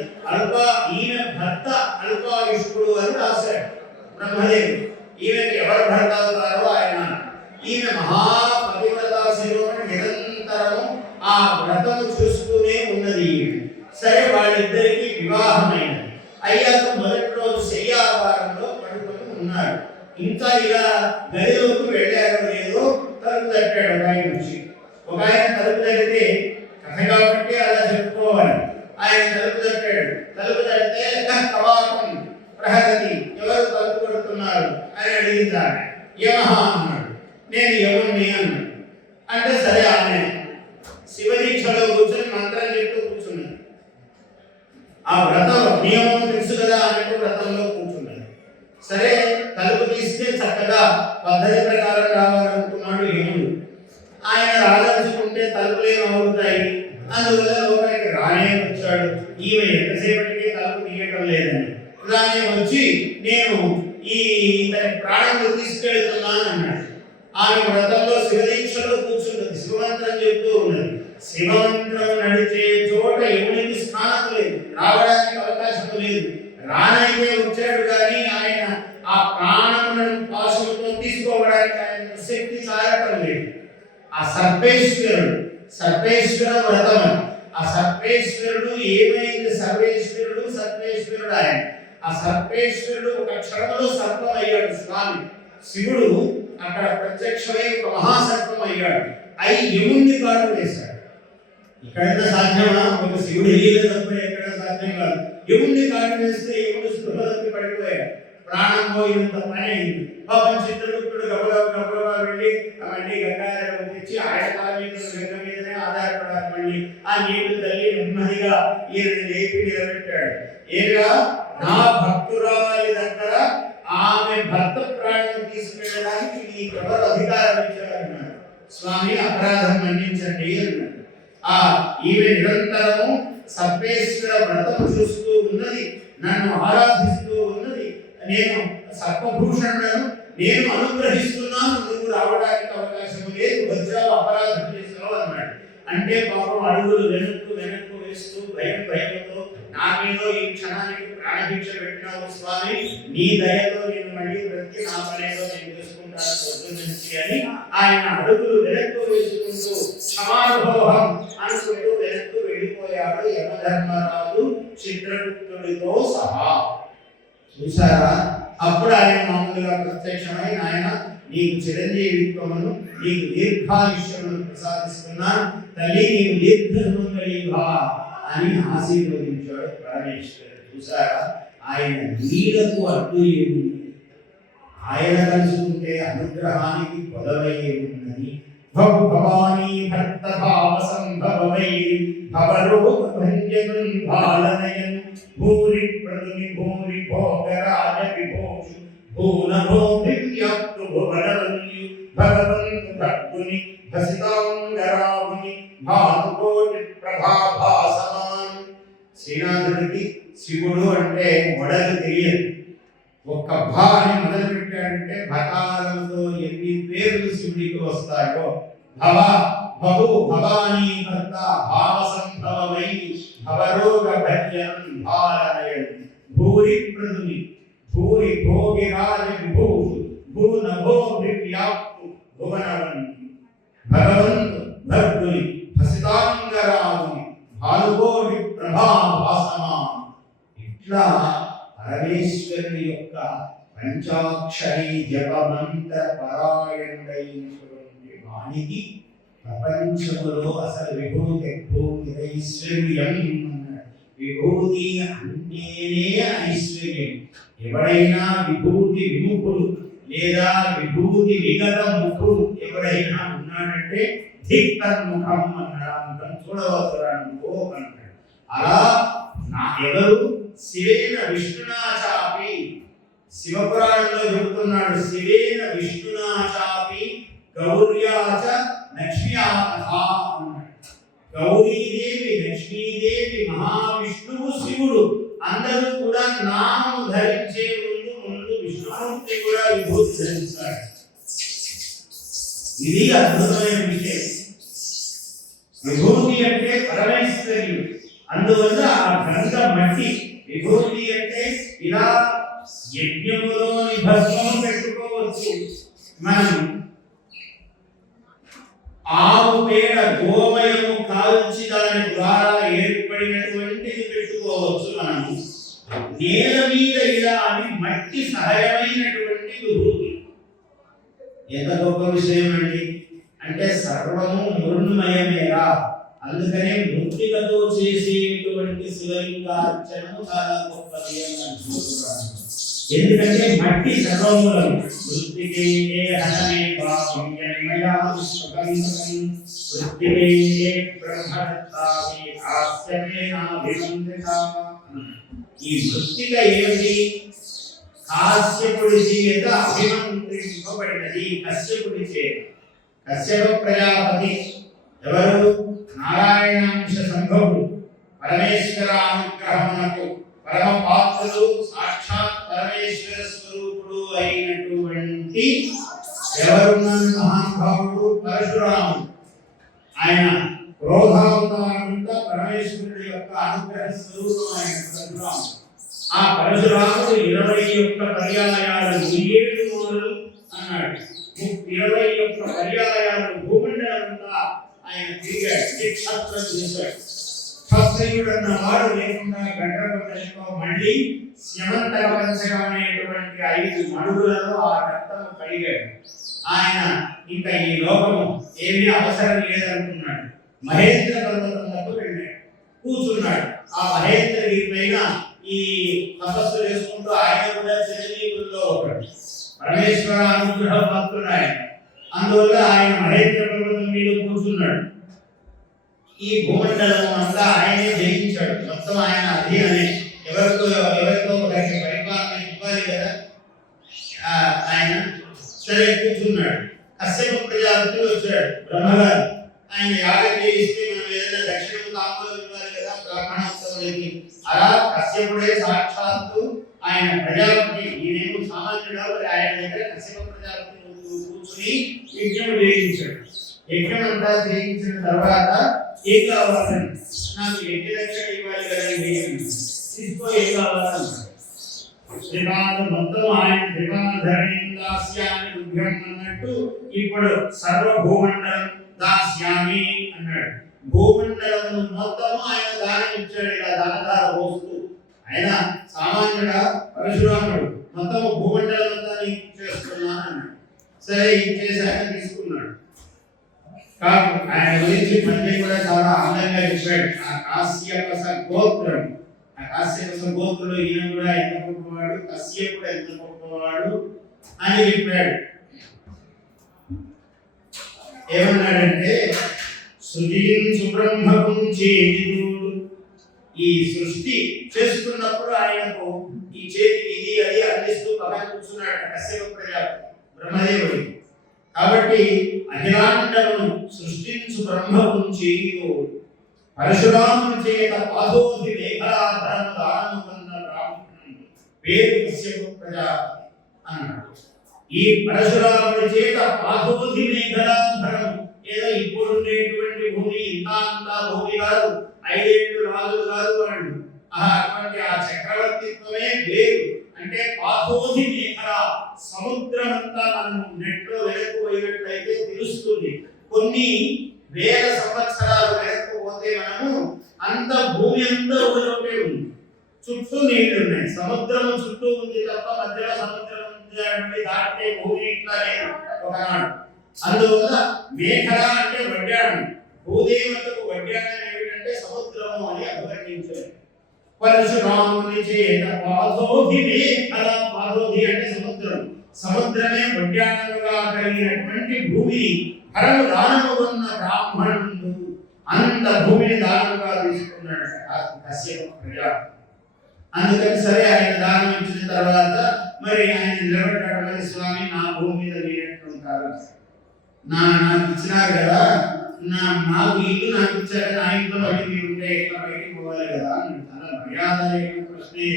ఈమె భర్త అల్పాయుష్కుడు అని రాశాడు బ్రహ్మదేవుడు. ఈమెకి ఎవరు భర్త అవుతారో ఆయన. ఈమె మహాపతివ్రత శిరోమణి నిరంతరము ఆ వ్రతము చూస్తూనే ఉన్నది. సరే, వాళ్ళిద్దరికి వివాహమైనది. అయ్యాక మొదటి రోజు శయ్యావారంలో పడుకొని కూర్చున్నారు. ఇంకా ఇలా గదిలోకి వెళ్ళారో లేదో తలుపు తట్టాడు ఆయన నుంచి. ఒక ఆయన తలుపు తడితే కథ కాబట్టి అలా చెప్పుకోవాలి. ఆయన తలుపు తట్టాడు. తలుపు తడితే కవాటం ప్రహరతి, ఎవరు తలుపు కొడుతున్నారు అని అడిగింది ఆమె. యమహ అన్నాడు. నేను యముణ్ణి అన్నాడు. అంటే సరే ఆమె శివదీక్షలో కూర్చొని మంత్రం చెప్తూ కూర్చున్నాడు. ఆ వ్రతం నియమం తెలుసు కదా అన్నట్టు వ్రతంలో కూర్చున్నాడు. సరే తలుపు తీస్తే చక్కగా పద్ధతి ప్రకారం రావాలనుకున్నాడు యముడు. ఆయన రాదలుచుకుంటే తలుపులేం అవుతాయి, అందువల్ల లోపలికి రానే వచ్చాడు. ఈమె ఎంతసేపటికి తలుపు తీయటం లేదని రానే వచ్చి నేను ఇతని ప్రాణంలో తీసుకెళ్తున్నాను అన్నాడు. ఆమె వ్రతంలో శివదీక్షలో కూర్చున్నది, శివమంత్రం చెప్తూ ఉన్నది. శివమంత్రం నడిచే చోట యమునికి స్థానం లేదు, రావడానికి అవకాశం లేదు. రానైతే వచ్చాడు కానీ ఆయన ఆ ప్రాణములను పాశంతో తీసుకోవడానికి ఆయన శక్తి సాగటం లేదు. ఆ సర్వేశ్వర వ్రతం. ఆ సర్వేశ్వరుడు ఏమైంది? సర్వేశ్వరుడు ఆయన. ఆ సర్వేశ్వరుడు ఒక క్షణంలో సర్పం అయ్యాడు స్వామి. శివుడు అక్కడ ప్రత్యక్షమై ఒక మహాసర్పం అయ్యాడు. అయి యముణ్ణి కాటు వేశాడు. ఇక్కడైనా సాధ్యమా? ఒక శివుడు లీల తప్ప ఎక్కడ సాధ్యం కాదు. యముణ్ణి కాటు వేస్తే యముడు స్పృహలోకి పడిపోయాడు. ప్రాణం పోయినంత పని అయింది. పాపం చిత్రగుప్తుడు గబగబా వెళ్ళి అవన్నీ గంగాధరం తెచ్చి ఆయన గంగ మీదనే ఆధారపడాలి. మళ్ళీ ఆ నీళ్లు తల్లి నెమ్మదిగా ఈయన లేపి నిలబెట్టాడు. ఏగా నా భక్తురాలి దగ్గర ఆమె భర్త ప్రాణం తీసుకెళ్ళడానికి నీకు ఎవరు అధికారం ఇచ్చారన్నాడు. స్వామి అపరాధం మన్నించండి అన్నాడు. ఈమె నిరంతరము సర్వేశ్వర వ్రతం చూస్తూ ఉన్నది, నన్ను ఆరాధిస్తూ ఉన్నది. నేను సర్పభూషణులను నేను అనుగ్రహిస్తున్నాను, నువ్వు రావడానికి అవకాశం లేదు, వచ్చావు అపరాధం చేసావు అన్నాడు. అంటే పాపం అడుగులు వెనక్కు వేస్తూ భయంతో నాకేదో ఈ క్షణానికి ప్రాణభిక్ష పెట్టినావు స్వామి, నీ దయతో నేను మళ్ళీ బ్రతికి నా పనేదో నేను చేసుకుంటాను పొద్దున్నుంచి అని ఆయన అడుగులు వెనక్కు వేసుకుంటూ క్షమానుభవం అనుకుంటూ వెనక్కు వెళ్ళిపోయాడు యమధర్మరాజు చిత్రగుప్తుడితో సహా. చూసారా? అప్పుడు ఆయన మామూలుగా ప్రత్యక్షమై ఆయన నీకు చిరంజీవిత్వమును నీకు దీర్ఘాయుష్యమును ప్రసాదిస్తున్నాను తల్లి, నీవు దీర్ఘసుమంగళీభవ అని ఆశీర్వదించాడు పరమేశ్వరుడు. చూసారా? ఆయన లీలకు అడ్డు ఏముంది? ఆయన కలుసుకుంటే అనుగ్రహానికి పొదవయ్యే ఉన్నది. భవానీ భర్త భావ సంభవై భవరోగ భంజనం భాలనయన్ భూరి ప్రదుని భూరి భోగరాజ విభోషు భూనభో దివ్యాప్తు భువనవల్యు భగవంతు భగ్గుని భసితాంగరావుని భానుకోటి ప్రభాభాసమాన్. శ్రీనాథుడికి శివుడు అంటే మొడలు తెలియదు. ఒక్క భా అని మొదలు పెట్టాడంటే భకాలంతో ఎన్ని పేర్లు శివుడికి వస్తాయో. భవ భవు భవానీ భర్త భావ సంభవమై భవరోగ భంజనం భాలనయన్ భూరి ప్రదుని భూరి భోగిరాజ విభూషు భూనభో దివ్యాప్తు భువనవల్యు భగవంతు భగ్గుని భసితాంగరావుని భానుకోటి ప్రభాభాసమాన్. ఇట్లా పరమేశ్వరుని యొక్క పంచాక్షరి జపమంత్ర పరాయణుడైనటువంటి వానికి ప్రపంచములో అసలు విభూతి ఐశ్వర్యం అన్నాడు. విభూతి అంటేనే ఐశ్వర్యం. ఎవడైనా విభూతి విముఖుడు లేదా విభూతి విగత ముఖుడు ఎవడైనా ఉన్నాడంటే ధిక్తన్ముఖం అన్నాడు. ముఖం చూడవసరానుకో అన్నాడు. అలా ఎవరు శివేన విష్ణునాచాపి, శివపురాణంలో చెబుతున్నాడు. శివేన విష్ణునాచాపి గౌర్యాచ లక్ష్మ్యాః అన్నాడు. గౌరీదేవి, లక్ష్మీదేవి, మహావిష్ణువు, శివుడు అందరూ కూడా నామము ధరించే ముందు విష్ణుమూర్తి కూడా విభూతి ధరిస్తాడు. ఇది అద్భుతమైన విషయం. విభూతి అంటే పరమేశ్వరుడు. అందువల్ల ఆ గంగ మట్టి విభూతి అంటే ఇలా యజ్ఞములోని భస్మము పెట్టుకోవచ్చు. మనం ఆవు పేడ గోమయము కాల్చి దాని ద్వారా ఏర్పడినటువంటిది పెట్టుకోవచ్చు. మనం నేల మీద ఇలా అని మట్టి సహజమైనటువంటి ఎంత గొప్ప విషయం అండి. అంటే సర్వము మృణ్మయమేరా, అందుకనే మృత్తికతో చేసేటువంటి శివలింగార్చనము చాలా గొప్పది అని అంటున్నారు. ఎందుకంటే మట్టి సర్వమూలం. మృత్తికే హనమే పాపం యన్మయా సుఖంకం మృత్తికే బ్రహ్మదత్తామి ఆస్యమే నాభిమంత్రితా. ఈ మృత్తిక ఏమిటి? కాశ్యపుడి చేత అభిమంత్రింపబడినది. కశ్యపుడి చేత. కశ్యప ప్రజాపతి ఎవరు? నారాయణాంశ సంభవుడు, పరమేశ్వర అనుగ్రహమునకు పరమ పాత్రుడు, సాక్షాత్ పరమేశ్వర స్వరూపుడు అయినటువంటి ఎవరున్నాను మహానుభావుడు పరశురాముడు. ఆయన క్రోధావతారంగా పరమేశ్వరుడి యొక్క అనుగ్రహ స్వరూపం ఆయన పరశురాముడు. ఆ పరశురాముడు 21 పర్యాయాలు 7 మూలలు అన్నాడు. 21 పర్యాయాలు భూమండలంతా ఆయన తిరిగాడు, క్షత్రం చేశాడు. క్షత్రియుడు అన్న వాడు లేకుండా గండ్రగొట్టలతో మళ్ళీ స్యమంతక పంచకం అనేటువంటి 5 మడుగులలో ఆ రక్తము కడిగాడు. ఆయన ఇంకా ఈ లోకము ఏమీ అవసరం లేదనుకున్నాడు. మహేంద్ర పర్వతంలో వెళ్ళాడు, కూర్చున్నాడు. ఆ మహేంద్రగిరి పైన ఈ తపస్సు చేసుకుంటూ ఆయన కూడా చిరంజీవుల్లో ఒకడు, పరమేశ్వర అనుగ్రహ పాత్రుడు ఆయన. అందువల్ల ఆయన మహేంద్ర పర్వతం మీద కూర్చున్నాడు. ఈ భూమండలం అంతా ఆయనే జయించాడు. మొత్తం ఆయన అధీనమే. ఎవరితో ఒకరికి పరిపాలన ఇవ్వాలి కదా. ఆయన సరే కూర్చున్నాడు. కశ్యప ప్రజాపతి వచ్చాడు, బ్రహ్మగారు. ఆయన యాగం చేయిస్తే మనం ఏదైనా దక్షిణం తాంబూలం ఇవ్వాలి కదా బ్రాహ్మణోత్తముడికి. అలా కశ్యపుడే సాక్షాత్తు ఆయన ప్రజాపతి. ఈయనేమో సామాన్యుడు. ఆయన దగ్గర కశ్యప ప్రజాపతి కూర్చుని యజ్ఞం చేయించాడు. యజ్ఞం అంతా చేయించిన తర్వాత ఏం కావాలని, నాకు యజ్ఞ దక్షిణ ఇవ్వాలి కదండి, తీసుకో, ఏం కావాలన్నాడు. శ్రీపాద మొత్తం ఆయన శ్రీపాదరణి దాస్యామి రుద్రం అన్నట్టు ఇప్పుడు సర్వభూమండలం దాస్యామి అన్నాడు. భూమండలం మొత్తం ఆయన దానం ఇచ్చాడు. ఇలా దానధార పోస్తూ ఆయన సామాన్యుడా పరశురాముడు మొత్తం భూమండలం అంతా ఇచ్చేస్తున్నాను అన్నాడు. సరే ఇచ్చేసాక తీసుకున్నాడు. ఆయన గురించి మళ్ళీ కూడా చాలా ఆనందంగా చెప్పాడు. ఆ కాశ్యపస గోత్రం, ఆ కాశ్యపస గోత్రులు ఈయన కూడా ఎంత గొప్పవాడు, కశ్యపుడు ఎంత గొప్పవాడు అని చెప్పాడు. ఏమన్నాడంటే సుబ్రహ్మకం చేయుడు. ఈ సృష్టి చేస్తున్నప్పుడు ఆయనకు ఈ చేతికి ఇది అది అందిస్తూ పక్కన కూర్చున్నాడు కశ్యప ప్రజాపతి బ్రహ్మదేవుడి. కాబట్టి అఖిలాండమును సృష్టించు బ్రహ్మకం చేయుడు పరశురాముని చేత పాదోధి మేఘాధరము దానము కన్న బ్రాహ్మణుడు పేరు కశ్యప ప్రజాపతి అన్నాడు. ఈ పరశురాముని చేత పాదోధి మేఘాధరము, ఏదో ఇప్పుడు ఉండేటువంటి భూమి ఇంత భూమి కాదు, 5 ఏళ్ళు రాజులు కాదు వాళ్ళు. అటువంటి ఆ చక్రవర్తిత్వమే వేరు. అంటే పాదోధి మేఘ, సముద్రమంతా మనం నెట్లో వెనక్కు పోయినట్లయితే తెలుస్తుంది. కొన్ని వేల సంవత్సరాలు వెనక్కు పోతే మనము అంత భూమి అంతా ఒకలోపే ఉంది, చుట్టూ నీళ్లు ఉన్నాయి, సముద్రం చుట్టూ ఉంది తప్ప మధ్యలో సముద్రం దాటితే భూమి ఇట్లా లేదు ఒకనాడు. అందువల్ల మేఘల అంటే వడ్డాణం, భూదేవతకు వడ్డాణం ఏమిటంటే సముద్రము అని అభివర్ణించారు. పరశురాముని చేత పాదోధి మేఘల, పాదోధి అంటే సముద్రం, సముద్రమే వడ్డాణముగా కలిగినటువంటి భూమిని పరమ దానము ఉన్న బ్రాహ్మణుడు అంత భూమిని దానముగా తీసుకున్నాడు కశ్యప ప్రజాపతి. అందుకని సరే ఆయన దానం ఇచ్చిన తర్వాత మరి ఆయన నిలబడ్డాడు. స్వామి, నా భూమి మీద లేనట్టుంటారు, నాకు ఇచ్చినారు కదా, నాకు ఇల్లు నాకు ఇచ్చారు, నా ఇంట్లో బయట మీరు ఉంటే ఎట్లా బయటికి పోవాలి కదా అని చాలా మర్యాద ప్రశ్నే.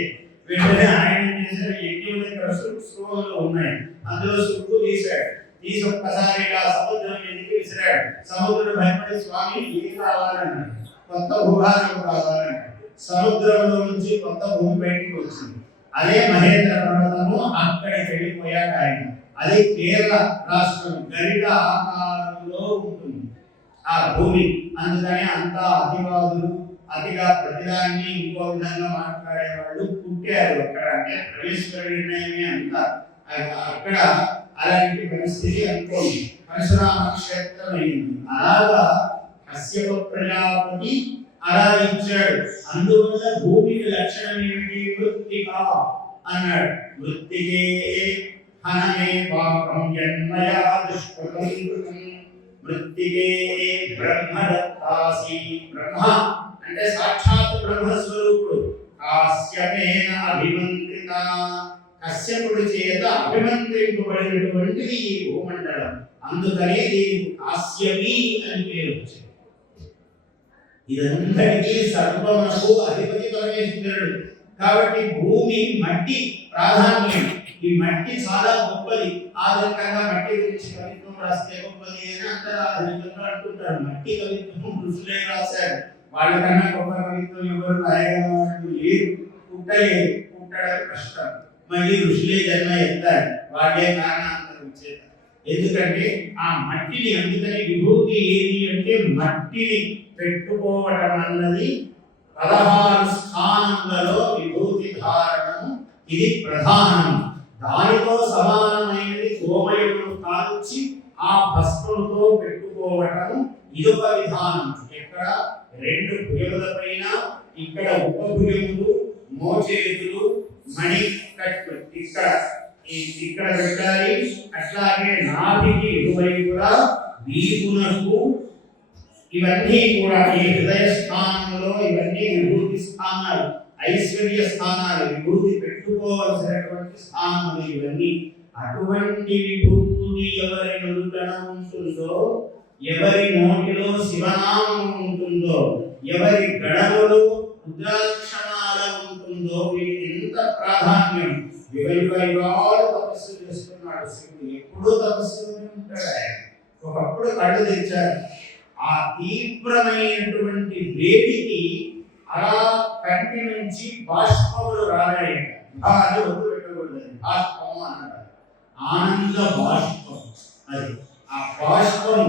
వెంటనే ఆయన చేశారు, యజ్ఞం దగ్గర సుక్కులు ఉన్నాయి, అందులో సుక్కు తీశాడు. తీసి ఒక్కసారి ఇలా సముద్రం మీదకి విసిరాడు. సముద్రుడు భయపడి స్వామి ఏం కావాలన్నాడు, కొత్త భూభాగం కావాలన్నాడు. సముద్రంలో నుంచి కొత్త భూమి బయటికి వచ్చింది. అదే మహేంద్ర పర్వతము. అక్కడికి వెళ్ళిపోయాడు ఆయన. అది కేరళ రాష్ట్రం, గరిట ఆకారంలో ఉంటుంది ఆ భూమి. అందుకని అంతా అతివాదులు, అతిగా ప్రతిదాన్ని ఇంకో విధంగా మాట్లాడే వాళ్ళు పుట్టారు అక్కడ. అంటే పరమేశ్వరుడి నిర్ణయమే అంతా. అక్కడ అలాంటి పరిస్థితి అనుకోండి, పరశురామ క్షేత్రం అయింది. అలాగా కశ్యప ప్రజాపతి అలా ఇచ్చాడు. అందువల్ల భూమికి లక్షణం ఏమిటి? మృత్తిక అన్నాడు. మృత్తికే హనమే పాపం జన్మయా దుష్కృతం కృతం మృత్తికే బ్రహ్మదత్తాసి. బ్రహ్మ అంటే సాక్షాత్ బ్రహ్మస్వరూపుడు. కాశ్యపేన అభిమంత్రిత, కశ్యపుడి చేత అభిమంత్రింపబడినటువంటిది ఈ భూమండలం. అందుకనే దీనికి కాశ్యపి అని పేరు వచ్చింది. ఇదంతటికీ సర్వమునకు అధిపతి పరమేశ్వరుడు. కాబట్టి భూమి మట్టి ప్రాధాన్యం. ఈ మట్టి చాలా గొప్పది. ఆధునికంగా మట్టి గురించి కవిత్వం రాస్తే గొప్పది అని అంతరాధునికంగా అంటుంటారు. మట్టి కవిత్వం ఋషులే రాశారు. వాళ్ళకన్నా గొప్ప కవిత్వం ఎవరు రాయగలవాళ్ళు లేరు, పుట్టలేదు. పుట్టడం కష్టం. మళ్ళీ ఋషులే జన్మ ఎత్తారు. వాళ్ళే కారణాంతరం చేత. ఎందుకంటే ఆ మట్టిని, అందుకని విభూతి ఏది అంటే మట్టిని పెట్టుకోవటం అన్నది 16 స్థానములలో విభూతి ధారణము ఇది ప్రధానం. దానితో సమానమైనది గోమయమును కాల్చి ఆ భస్మముతో పెట్టుకోవటము ఇదొక విధానం. ఇక్కడ 2 భుజములపైన ఇక్కడ ఉపభుజములు, మోచేతులు, మణి కట్టు ఇక్కడ పెట్టాలి. అట్లాగే నాభికి ఇరువైపులా వీపునకు, ఇవన్నీ కూడా ఈ హృదయ స్థానంలో ఇవన్నీ విభూతి స్థానాలు, ఐశ్వర్య స్థానాలు, విభూతి పెట్టుకోవాల్సినటువంటి స్థానాలు ఇవన్నీ. అటువంటి విభూతి ఎవరి నుదుటన ఉంటుందో, ఎవరి నోటిలో శివనామం ఉంటుందో, ఎవరి గడవలో రుద్రాక్షమాల ఉంటుందో వీరికి ఎంత ప్రాధాన్యం. యుగాలు తపస్సు చేస్తున్నాడు శివుడు. ఎప్పుడూ తపస్సులోనే ఉంటాడు ఆయన. ఒకప్పుడు కళ్ళు తెచ్చారు. ఆ తీవ్రమైనటువంటి వేడికి అలా కంటి నుంచి బాష్పములు రాలేట. అది ఒట్టు పెట్టకూడదు, బాష్పము అన్నారు. ఆనంద బాష్పం. అది ఆ బాష్పం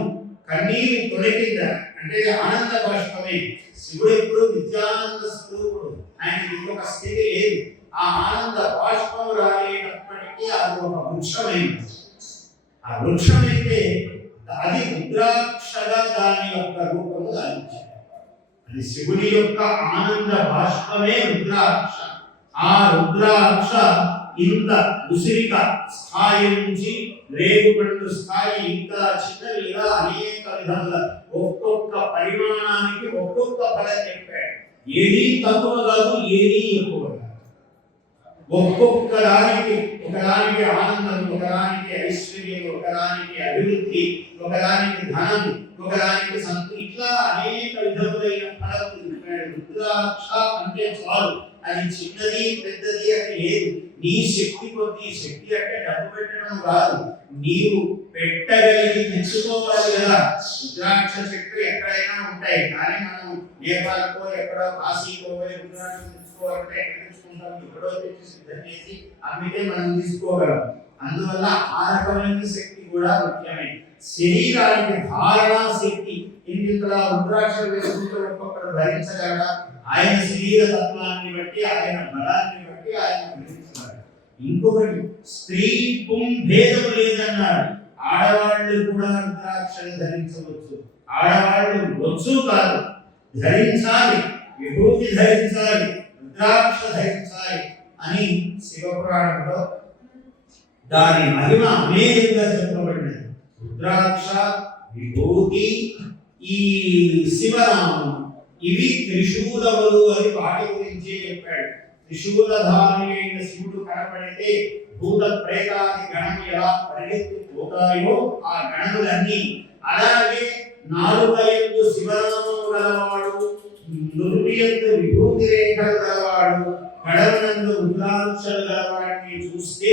కన్నీరు తొలగింద అంటే ఆనంద బాష్పమే. శివుడు ఎప్పుడు నిత్యానంద స్వరూపుడు. ఆయనకి ఇంకొక స్థితి లేదు. ఆ ఆనంద బాష్పము రాలేటప్పటికీ అది ఒక వృక్షమైంది. ఆ వృక్షమైతే అది రుద్రాక్షగా దాని యొక్క రూపము దాల్చింది. అది శివుని యొక్క ఆనంద బాష్పమే రుద్రాక్ష. ఆ రుద్రాక్ష ఇంత ఉసిరిక స్థాయి నుంచి రేగుపండు స్థాయి ఇంకా చిన్నవి, ఇలా అనేక విధాలుగా ఒక్కొక్క పరిమాణానికి ఒక్కొక్క ఫలం చెప్పాడు. ఏది తక్కువ కాదు, ఏది ఎక్కువ కాదు. ఒక్కొక్క దానికి ఒకదానికి ఆనందం, ఒకదానికి ఐశ్వర్యం, ఒకదానికి అభివృద్ధి, ఒకదానికి ధనం, ఒకదానికి సంతృప్తి, ఇట్లా అనేక విధములైన ఫలం చెప్పాడు. రుద్రాక్ష అంటే చాలు, అది చిన్నది పెద్దది అని లేదు. నీ శక్తి కొద్ది. శక్తి అంటే డబ్బు పెట్టడం కాదు, నీవు పెట్టగలిగి తెచ్చుకోవాలి కదా. రుద్రాక్ష చెట్లు ఎక్కడైనా ఉంటాయి, కానీ మనం నేపాల్కో ఎక్కడో కాశీకో రుద్రాక్ష తెచ్చుకోవాలంటే ఎక్కడ తెచ్చుకుంటాం? ఎక్కడో తెచ్చి సిద్ధం చేసి అమ్మితే మనం తీసుకోగలం. అందువల్ల ఆ రకమైన శక్తి కూడా ముఖ్యమే. శరీరానికి ధారణా శక్తి. ఇంటింతలా రుద్రాక్షలు వేసుకుంటూ ఒక్కొక్కరు భరించగలరా? ఆయన శరీర తత్వాన్ని బట్టి, ఆయన బలాన్ని బట్టి ఆయన భరించారు. ఇంకొకటి, స్త్రీ పుం భేదము లేదన్నారు. ఆడవాళ్ళు కూడా రుద్రాక్షలు ధరించవచ్చు. ఆడవాళ్ళు వచ్చు కాదు, ధరించాలి, విభూతి ధరించాలి, రుద్రాక్ష ధరించాలి అని శివపురాణంలో దాని మహిమ అనేకంగా చెప్పబడినది. రుద్రాక్ష, విభూతి, ఈ శివనామం, ఇవి త్రిశూలములు అని వాటి గురించి చెప్పాడు. త్రిశూలధారి అయిన శివుడు కనపడితే భూత ప్రేతాది గణము ఎలా పరిగెత్తిపోతాయో ఆ గణములన్నీ, అలాగే నాలుగైదు శివనామము గలవాడు, నుదుటియందు విభూతి రేఖలు గలవాడు, గడవనందు రుద్రాక్షలు గలవాడిని చూస్తే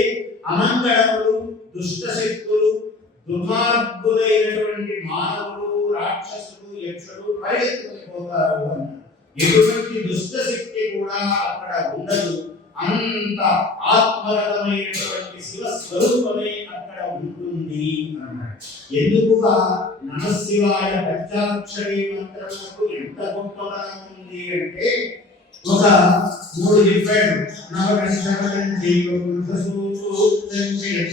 అమంగళములు, దుష్ట శక్తులు, దుర్మార్గులైనటువంటి మానవులు, రాక్షసులు, యక్షులు పరిగెత్తుకుని పోతారు అన్నారు. ఎటువంటి దుష్ట శక్తి కూడా అక్కడ ఉండదు. అంత ఆత్మగతమైనటువంటి శివ స్వరూపమే అక్కడ ఉంటుంది అన్నాడు. ఎందుకు నమశివాయ పంచాక్షరి మంత్రములకు ఎంత గొప్పతనం ఉంది అంటే, ఒక 3 చెప్పాడు. నవకంఠం జీవపురుషసూక్తం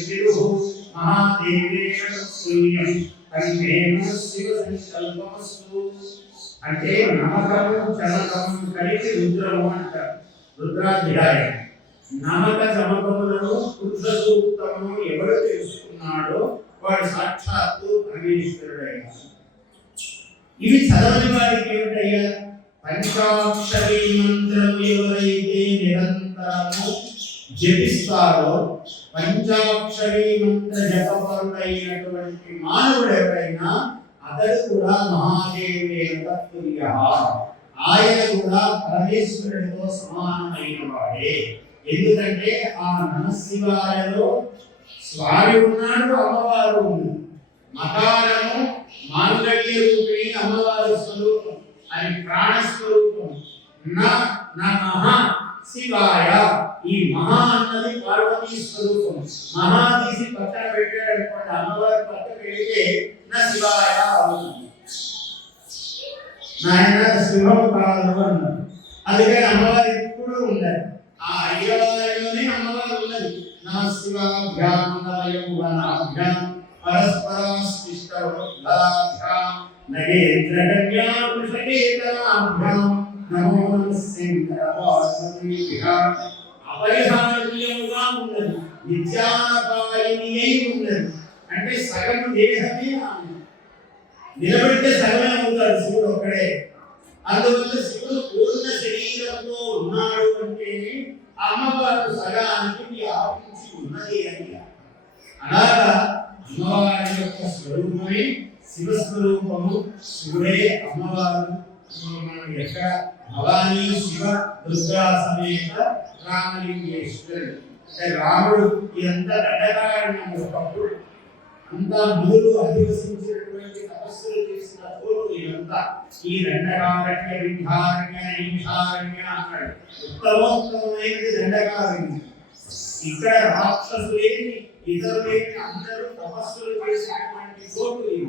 విరుహు మహాదేవేన శూన్యం కంఠేన శివ సంకల్పమస్తు. అంటే నమకము చమకము కలిపి రుద్రము అంటారు. రుద్రాధ్యాయం. నమక చమకములను పురుష సూక్తము ఎవరు తెలుసుకున్నాడో వాడు సాక్షాత్తు పరమేశ్వరుడైన. ఇవి చదవని వాడికి ఏమిటయ్యా? పంచాక్షరీ మంత్రం ఎవరైతే నిరంతరము జపిస్తారో, పంచాక్షరీ మంత్ర జపపరుడైనటువంటి మానవుడు ఎవరైనా అతడు కూడా మహాదేవేన తత్తుల్యః, ఆయన కూడా పరమేశ్వరుడితో సమానమైన వాడే. ఎందుకంటే ఆ నమశివాయలో స్వామి ఉన్నాడు, అమ్మవారు ఉంది. మకారము మాంగళ్య రూపిణి అమ్మవారి స్వరూపం, అది ప్రాణస్వరూపం. నమః శివాయ, ఈ మహా అన్నది పార్వతీ స్వరూపం. మహా తీసి పక్కన పెట్టాడు అనుకోండి, అమ్మవారి పక్కన పెడితే నా శివాయ అవుతుంది. నాయన శివం కాదు అన్నారు. అందుకని అమ్మవారి ఎప్పుడు ఉండాలి. ఆ అయ్యవారిలోనే అమ్మవారు ఉన్నది. నా శివాభ్యాం నవయౌవనాభ్యాం పరస్పరాశ్లిష్టవృద్ధాభ్యాం నగేంద్రకన్యా వృషకేతనాభ్యాం నమో నమః. అపరిహార్యముగా ఉన్నది, నిత్యానపాయిని అయి ఉన్నది. అంటే సగం దేహమే ఆమె. నిలబడితే సగమే అవుతాడు శివుడు ఒక్కడే. అందువల్ల శివుడు పూర్ణ శరీరంతో ఉన్నాడు అంటే అమ్మవారు సగానికి వ్యాపించి ఉన్నది అని. అలాగా అమ్మవారి యొక్క స్వరూపమే శివస్వరూపము. శివుడే అమ్మవారు. మనం ఎక్కడ భవానీ శివ దుర్గా సమేత రామలింగేశ్వరుడు. అంటే రాముడు ఎంత దండకారణ్యం, ఒకప్పుడు అంతా మూడు అధివసించినటువంటి తపస్సులు చేసిన తోడు ఇదంతా. ఈ దండకారణ్య వింధ్యారణ్య నైమిషారణ్య అన్నాడు. ఉత్తమోత్తమైనది దండకారణ్యం. ఇక్కడ రాక్షసులేని ఇతరులేని అందరూ తపస్సులు చేసినటువంటి చోటు ఇది.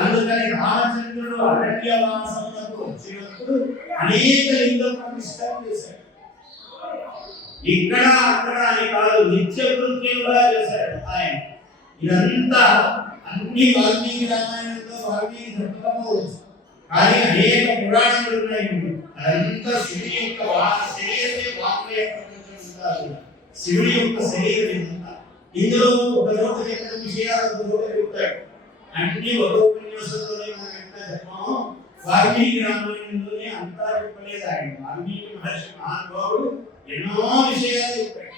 అందుకని రామచంద్రుడు అరణ్యవాసములకు వచ్చినప్పుడు అనేక లింగ ప్రతిష్టలు చేశాడు. ఇక్కడ అక్కడ అని కాదు, నిత్య కృత్యంగా చేశాడు ఆయన. ఇదంతా అన్ని వాల్మీకి రామాయణంలో వాల్మీకి చెప్పకపోవచ్చు, కానీ అనేక పురాణాలు ఉన్నాయి. అదంతా శివుడి యొక్క శరీరమే వాక్య ప్రపంచం ఉంటారు. శివుడి యొక్క శరీరం ఇదంతా. ఇందులో ఒక చోట చెప్పిన విషయాలు ఒక చోట చెప్తాడు. అన్ని ఒక ఉపన్యాసంలోనే మనం ఎట్లా చెప్పామో వాల్మీకి రామాయణంలోనే అంతా చెప్పలేదు ఆయన. వాల్మీకి మహర్షి మహానుభావుడు ఎన్నో విషయాలు చెప్పాడు.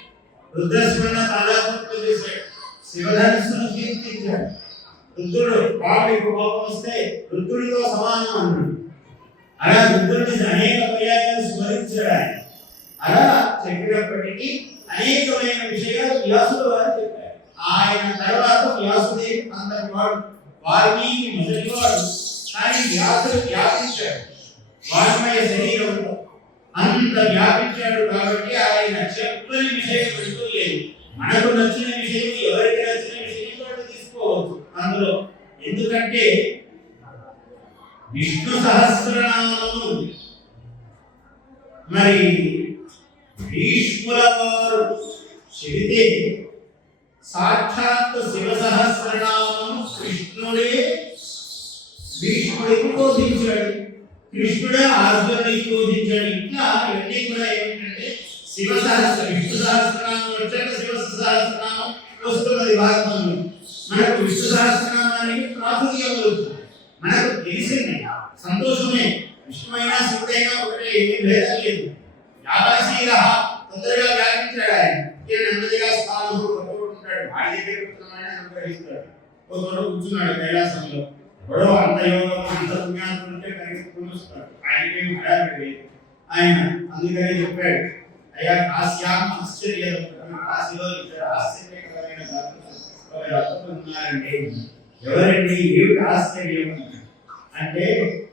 రుద్రస్మరణ తాళాపత్తులు చేశాడు, శివధనుస్సును కీర్తించాడు. రుద్రుడు పాపకి కోపం వస్తే రుద్రుడితో సమానం అన్నాడు. అలా రుద్రుడిని అనేక పర్యాయాలు స్మరించాడు ఆయన. అలా చెప్పినప్పటికీ అనేకమైన విషయాలు వ్యాసుడు వారు చెప్పారు. ఆయన తర్వాత వ్యాసుదేవి అంతటి వాడు, వాల్మీకి మొదటివాడు. కానీ వ్యాసుడు వ్యాపించాడు వాల్మయ శరీరంలో. అంత వ్యాపించాడు కాబట్టి ఆయన చెప్పని విషయం అంటూ లేదు. మనకు నచ్చిన విషయం, ఎవరికి నచ్చిన విషయం వాళ్ళు తీసుకోవచ్చు అందులో. ఎందుకంటే విష్ణు సహస్రనామము మరి భీష్ముల వారు చెబితే సాక్షాత్ శివ సహస్రనామము కృష్ణుడే భీష్ముడికి బోధించాడు, కృష్ణుడే అర్జునుడికి బోధించాడు. ఇట్లా ఇవన్నీ కూడా ఏమిటంటే విష్ణు సహస్రనామం వచ్చాక శివ సహస్రనామం వస్తున్నది భారతంలో. మనకు విష్ణు సహస్రనామానికి ప్రాచుర్యం వస్తుంది, మనకు తెలిసింది, సంతోషమే. విష్ణువైనా శివుడైనా ఒకటే, ఏమీ భేదం లేదు. యావశీల తొందరగా వ్యాపించాడు ఆయన. నెమ్మదిగా స్థానం ఉంటాడు, వాడి దగ్గర కూర్చున్నాడని అనుగ్రహిస్తాడు. ఒక చోట కూర్చున్నాడు కైలాసంలో. గొడవ అంత యోగం అంత పుణ్యాత్తులు ఉంటే కనిపిస్తాడు. ఆయనకేం హడావిడి ఆయన. అందుకనే చెప్పాడు, అయ్యా కాశ్యాం ఆశ్చర్యం, కాశీలో ఇద్దరు ఆశ్చర్యకరమైన దంపతులు ఉన్నారండి. ఎవరండి? ఏమిటి ఆశ్చర్యం అంటే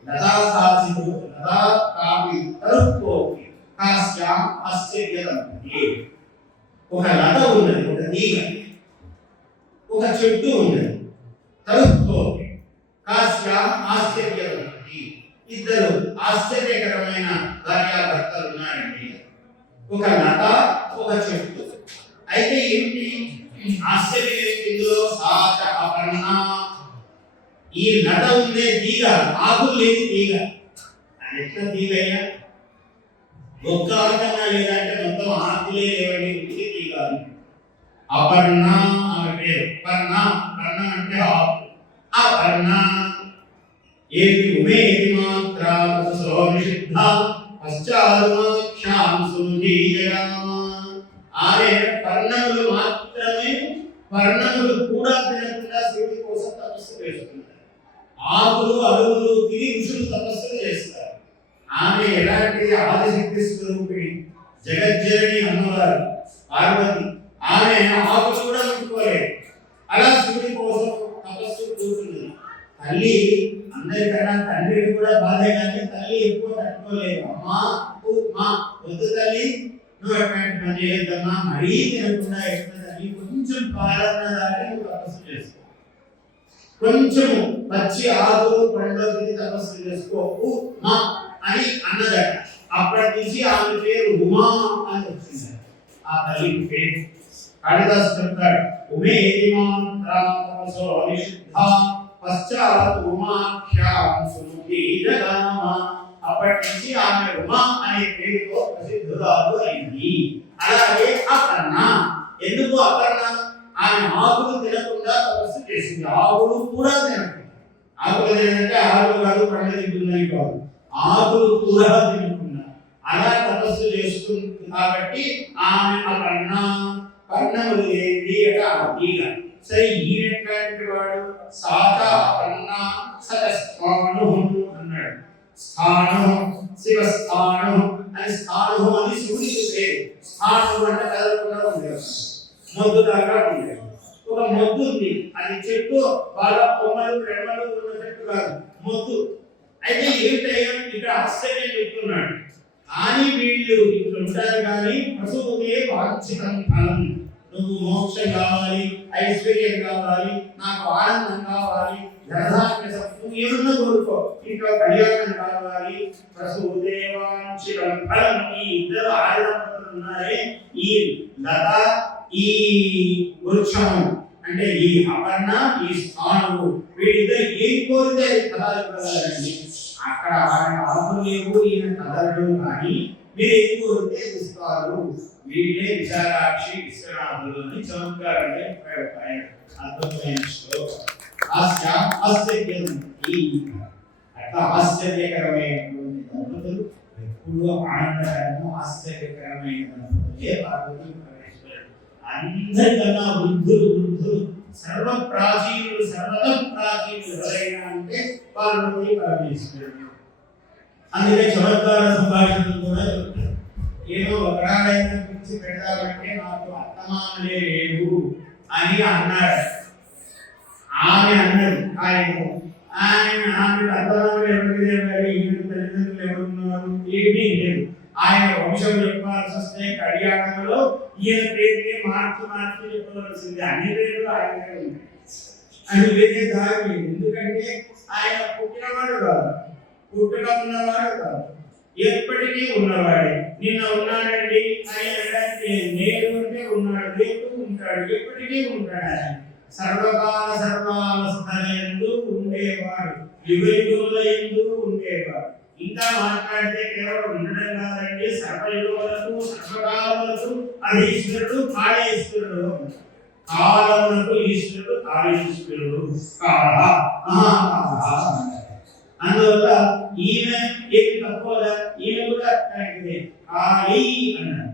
లతాసాసిడు లతా కాపి తరుక్కోపి కాశ్యాం ఆశ్చర్యం. ఒక లత ఉన్నది, ఒక తీగ, ఒక చెట్టు ఉన్నది. తరుక్కోపి కాశ్యాం ఆశ్చర్యం. ఇద్దరు ఆశ్చర్యకరమైన భార్యాభర్తలు ఉన్నారండి. ఒక లత, ఒక చెట్టు. అయితే ఏమిటి ఆశ్చర్యం ఇందులో సాచ అపర్ణ ఈ లత ఉండే తీగ ఆకులు లేని తీగ అది ఎట్లా తీగయ్యా ఒక్క ఆకన్నా లేదంటే మొత్తం ఆకులే లేవండి ఇది తీగ అపర్ణ ఆమె పేరు పర్ణ పర్ణ అంటే ఆకు అపర్ణ ఏది ఉమేది మాత్ర సోనిషిద్ధ పశ్చాత్మాక్షాం సుధీయరామ ఆమె పర్ణములు మాత్రమే పర్ణములు కూడా తినకుండా శివుడి కోసం తపస్సు చేస్తున్నారు ఆకులు అడవులు తిని ఋషులు తపస్సు చేస్తారు ఆమె ఎలాంటి ఆదిశక్తి స్వరూపిణి జగజ్జనని అమ్మవారు పార్వతి ఆమె ఆకులు కూడా ముట్టుకోలేదు అలా శివుడి కోసం తపస్సు కూర్చున్నది తల్లి అందరికన్నా తండ్రికి కూడా బాధే కానీ తల్లి ఎక్కువ తట్టుకోలేదు అమ్మా మా వద్దు తల్లి నువ్వు ఎటువంటి పని చేయొద్దమ్మా మరీ తినకుండా ఎట్లా తల్లి కొంచెం పాలన దాటి నువ్వు తపస్సు చేసుకో కొంచెం పచ్చి ఆకులు పండుగకి తపస్సు చేసుకో మా అని అన్నదట అప్పటి నుంచి ఆమె పేరు ఉమా అని వచ్చింది ఆ తల్లి పేరు కాళిదాసు చెప్తాడు ఉమేది మాత్రాసో నిషిద్ధ పశ్చాత్ ఉమాఖ్యాం సుధీరగామ అప్పటి నుంచి ఆమె ఉమా అనే పేరుతో ప్రసిద్ధురాలు అయింది అలాగే అపర్ణ ఎందుకు అపర్ణ ఆమె ఆకులు తినకుండా తపస్సు చేసింది ఆకులు కూడా తినకుండా ఆకులు తినంటే ఆకులు కాదు పండు తింటుందని కాదు ఆకులు కూడా తినకుండా అలా తపస్సు చేస్తుంది కాబట్టి ఆమె అపర్ణ పర్ణములు ఏంటి అంటే ఆ తీగ సరే ఈయనటువంటి వాడు సాత అపర్ణ సతస్థాను అన్నాడు స్థాను శివస్థాను అని స్థాను అని శివుడికి పేరు స్థాను అంటే కదలకుండా ఉండేది మొద్దు దాకా ఉండేది ఒక మొద్దు ఉంది అది చెట్టు బాగా కొమ్మలు రెమ్మలు ఉన్న చెట్టు కాదు మొద్దు అయితే ఏమిటయ్యా ఇక్కడ ఆశ్చర్యం చెప్తున్నాడు కానీ వీళ్ళు ఇక్కడ ఉంటారు కానీ పశువుకే వాంఛితం ఫలం నువ్వు మోక్షం కావాలి ఐశ్వర్యం కావాలి నాకు ఆనందం కావాలి ధనధాన్య సంపద ఏమన్నా కోరుకో ఇంకా కళ్యాణం కావాలి పశుదేవాంఛితం ఫలం ఈ ఇద్దరు ఆనందం ఉన్నారే ఈ లత ఈ వృక్షము అంటే ఈ అపర్ణ ఈ స్థానము వీళ్ళిద్దరు ఏం కోరితే కదలగలరండి అక్కడ ఆయన ఆకులు లేవు ఈయన కదలడు కానీ మీరు ఏం కోరితే ఇస్తారు వీళ్ళే విశాలాక్షి విశ్వనాథులు అని చమత్కారంగా ఆయన అద్భుతమైన శ్లోకం ఆశ్చర్యం అట్లా ఆశ్చర్యకరమైనటువంటి దంపతులు ఎప్పుడూ ఆనందకరము ఆశ్చర్యకరమైన దంపతులే పార్వతీ పరమేశ్వరుడు అందరికన్నా వృద్ధులు సర్వ ప్రాచీనులు సర్వత ప్రాచీనులు ఎవరైనా అంటే పార్వతీ పరమేశ్వరుడు అందుకే చమత్కార సంభాషణలు కూడా చెప్తారు ఏదో ఒకరాడైనా పిలిచి పెడదామంటే నాకు అత్తమామలే లేవు అని అన్నాడు ఆమె అన్నది ఆయన ఆమె అత్తమామలు ఎవరికి లేవాలి ఈయన తల్లిదండ్రులు ఎవరున్నారు ఏమీ లేదు ఆయన వంశం చెప్పాల్సి వస్తే కళ్యాణంలో ఈయన పేరుని మార్చి చెప్పవలసింది అన్ని పేర్లు ఆయనకే ఉంటాయి అని వేరే దారి లేదు ఎందుకంటే ఆయన పుట్టినవాడు కాదు పుట్టుక ఉన్నవాడు కాదు ఎప్పటికీ ఉన్నవాడే నిన్న ఉన్నాడండి అని అనడానికి నేడు అంటే ఉన్నాడు రేపు ఉంటాడు ఎప్పటికీ ఉంటాడు ఆయన సర్వకాల సర్వావస్థలందు ఉండేవాడు యుగయుగములందు ఉండేవాడు ఇంకా మాట్లాడితే కేవలం ఉండడం కాదండి సర్వయుగములకు సర్వకాలములకు అధీశ్వరుడు కాళేశ్వరుడు కాలములకు ఈశ్వరుడు కాళేశ్వరుడు కాళ అందువల్ల ఈమె ఏమి తక్కువదా ఈమె కూడా అట్లాంటిదే కాళీ అన్నాడు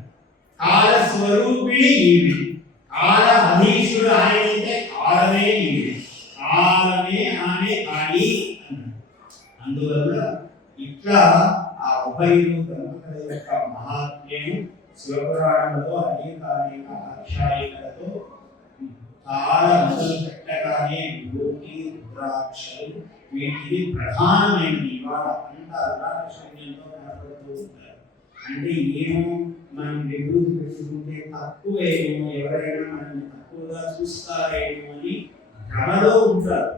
కాల స్వరూపిణి ఈమె కాల అధీశుడు ఆయన అయితే కాలమే ఈమె కాలమే ఆమె కాళీ అన్నాడు అందువల్ల ఇట్లా ఆ ఉభయులు దంపతుల యొక్క మహాత్మ్యం శివపురాణంలో అనేక ఆఖ్యాయికలతో చాలా మొదలు పెట్టగానే యోగి రుద్రాక్షలు వీటికి ప్రధానమైనది ఇవాళ అంతా రుద్రాక్షయంతో కనపడుతూ ఉంటారు అంటే ఏమో మనం విభూతి పెట్టుకుంటే తక్కువేమో ఎవరైనా మనల్ని తక్కువగా చూస్తారేమో అని భ్రమలో ఉంటారు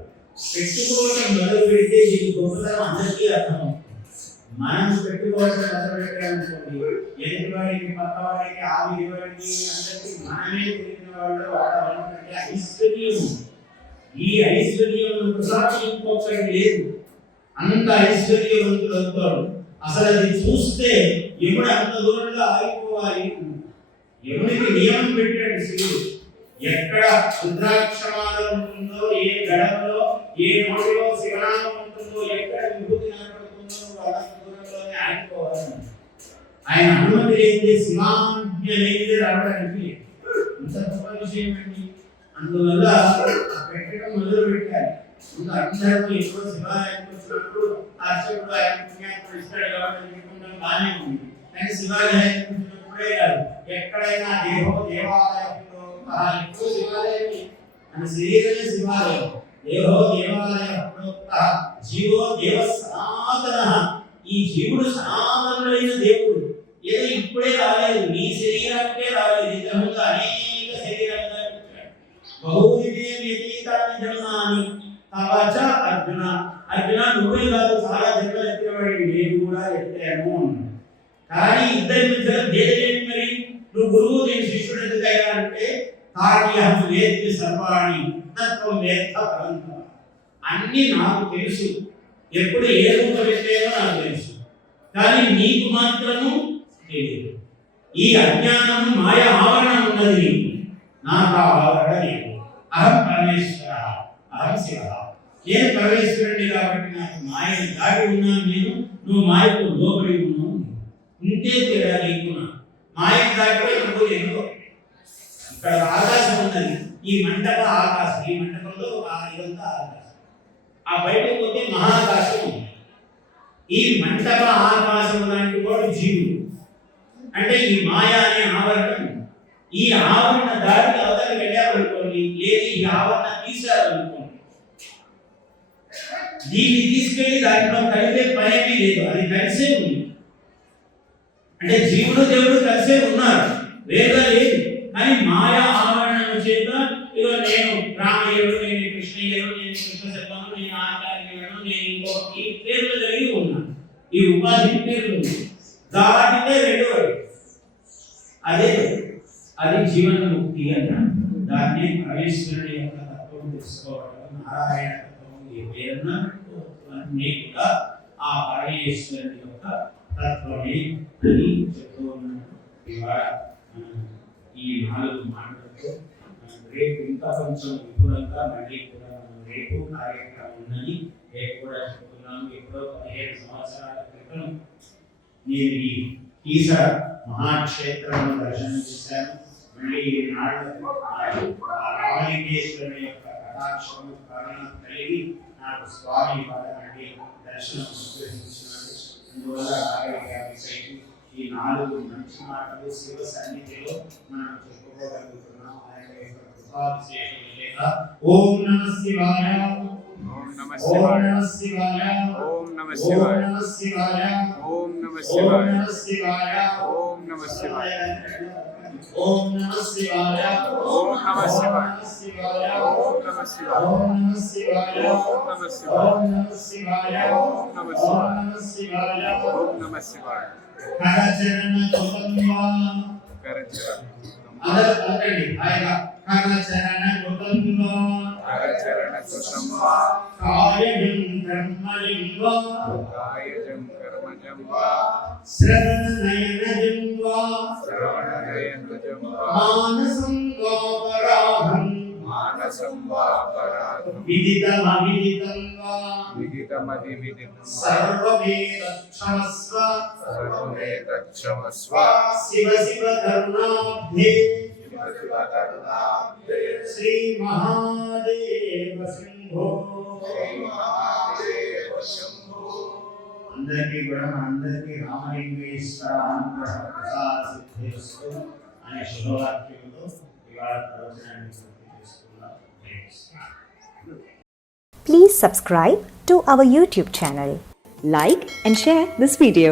పెట్టుకోవడం మొదలు పెడితే దీని గొప్పతనం అందరికీ అర్థమవుతుంది మనం పెట్టుకోవాల్సిన మొదలు పెట్టామనుకోండి, ఎదుటివాడికి పక్కవాడికి ఆవిడివాడికి అందరికీ మనమే తెలిసిన వాళ్ళు వాళ్ళంటే ఐశ్వర్యం. ఈ ఐశ్వర్యం ఇంకొకటి లేదు. అంత ఐశ్వర్యవంతుడు అవుతాడు. అసలు అది చూస్తే ఎప్పుడు అంత దూరంలో ఆగిపోవాలి. ఎవరికి నియమం పెట్టాడు శివుడు. ఎక్కడ రుద్రాక్షమాల ఉంటుందో, ఏ గడపలో ఏ నోటిలో శివనామం ఉంటుందో, ఎక్కడ విభూతి కనపడుతుందో వాళ్ళ దూరంలోనే ఆగిపోవాలి. ఆయన అనుమతి లేనిదే శివాజ్ఞ లేనిదే రావడానికి ఇంత గొప్ప విషయం అండి. అందువల్ల పెట్టడం మొదలు పెట్టాలి. ముందు అందరూ ఎప్పుడో శివాలయానికి వచ్చినప్పుడు అర్చకుడు ఆయన పుణ్యాత్ముడు ఇస్తాడు కాబట్టి అనుకుంటాం, బాగానే ఉంది. కానీ శివాలయానికి వచ్చినప్పుడే కాదు, ఎక్కడైనా దేవాలయంలో ఎక్కువ శివాలయం మన శరీరమే శివాలయం. దేహో దేవాలయ జీవో దేవ సనాతన. ఈ జీవుడు సనాతనుడైన దేవుడు. ఏదో ఇప్పుడే రాలేదు, నీ శరీరానికే రాలేదు. ఇంతకుముందు అనేక శరీరాలుగా బహువిధే వ్యతీతాని జన్మాని తవచ అర్జున. అర్జున నువ్వే కాదు, చాలా జన్మలు ఎత్తినవాడి, నేను కూడా ఎత్తాను. కానీ ఇద్దరి మధ్య భేదం ఏంటి మరి? నువ్వు గురువు, నేను శిష్యుడు ఎందుకయ్యా అంటే కార్యం వేద్య సర్వాణి తత్వం వేత్త పరంతమ. అన్ని నాకు తెలుసు, ఎప్పుడు ఏ రూపం ఎత్తాయో నాకు తెలుసు, కానీ నీకు మాత్రము తెలియదు. ఈ అజ్ఞానం మాయ ఆవరణ ఉన్నది, నాకు ఆ ఆవరణ లేదు. అహం పరమేశ్వర, అహం శివ. నేను పరమేశ్వరుడిని కాబట్టి నాకు మాయను దాటి ఉన్నాను నేను, నువ్వు మాయకు లోబడి ఉన్నావు. ఇంతే తేడా నీకున్నా. మాయకు దాటిపై నువ్వు లేదు. ఇక్కడ ఆకాశం ఉన్నది, ఈ మంటప ఆకాశం, ఈ మంటపంలో ఇదంతా ఆకాశం. ఆ బయటకు పోతే మహాకాశం ఉంది. ఈ మంటప ఆకాశం లాంటి వాడు జీవుడు. అంటే ఈ మాయ అనే ఆవరణం, ఈ ఆవరణ దాటి అవతలకి వెళ్ళామనుకోండి, లేదు ఈ ఆవరణ తీసారనుకోండి, దీన్ని తీసుకెళ్లి దాంట్లో కలిపే పనేమీ లేదు, అది కలిసే ఉంది. అంటే జీవుడు దేవుడు కలిసే ఉన్నారు, వేరుగా లేదు. కానీ మాయా ఆవరణం చేత ఇదో నేను రామయ్యడు, నేను కృష్ణయ్యడు, నేను కృష్ణ శర్మను, నేను ఆచార్యులను, నేను ఇంకొకటి పేర్లు కలిగి ఉన్నాను. ఈ ఉపాధి పేర్లు దాటితే రెండవది అది జీవన ముక్తి అన్నాడు. దాన్ని పరమేశ్వరుని యొక్క తత్వం తెలుసుకోవడం, నారాయణ తత్వం ఏ పేరున్నా అన్నీ కూడా ఆ పరమేశ్వరుని యొక్క తత్వమే అని చెప్తూ ఉన్నాడు. ఇవాళ ఈ 4 మాటలతో రేపు ఇంకా కొంచెం విపులంగా మళ్ళీ కూడా రేపు కార్యక్రమం ఉందని రేపు కూడా చెప్తున్నాము. ఎప్పుడో 15 సంవత్సరాల క్రితం నేను ఈ ఈశ మహాక్షేత్రంలో దర్శనం చేశాను. మళ్ళీ రామలింగేశ్వరుని యొక్క కటాక్షం కారణం కలిగి నాకు స్వామి వారి దర్శనం అనుగ్రహించినాడు. అందువల్ల ఈ 4 మంచి మాటలు శివ సన్నిధిలో మనం చెప్పుకోగలుగుతున్నాం. ఆయన యొక్క కృపాభిషేకం లేక ఓం నమః శివాయ, ఓం నమః శివాయ, ఓం నమః శివాయ, ఓం నమః శివాయ, ఓం నమః శివాయ, ఓం నమః శివాయ, ఓం నమః శివాయ, ఓం నమః శివాయ, ఓం నమః శివాయ, ఓం నమః శివాయ, ఓం నమః శివాయ, ఓం నమః శివాయ, ఓం నమః శివాయ. కరచరణ కృతంవా, అందరూ ఆయన కరచరణ కృతంవా, కరచరణ కృతంవా, కాయజం కర్మజం వా, కాయజం కర్మజం వా, శ్రవణనయనజం వా, శ్రవణనయనజం వా, మానసం వా పరాధం, మానసం వా పరాధం, విదితమవిదితం వా, విదితమవిదితం, సర్వవేదక్షమస్వ, సర్వవేదక్షమస్వ, శివ శివ కరుణాబ్ధే, శివ శివ కరుణాబ్ధే, శ్రీ మహాదేవ శంభో, శ్రీ మహాదేవ శంభో. అందరికీ కూడా అందరికీ రామలింగేశ్వర అనుగ్రహ ప్రసాద సిద్ధిస్తూ అనే శుభవాక్యంతో ఇవాళ ప్రవచనాన్ని పూర్తి చేసుకున్నాం. Please subscribe to our YouTube channel. Like and share this video.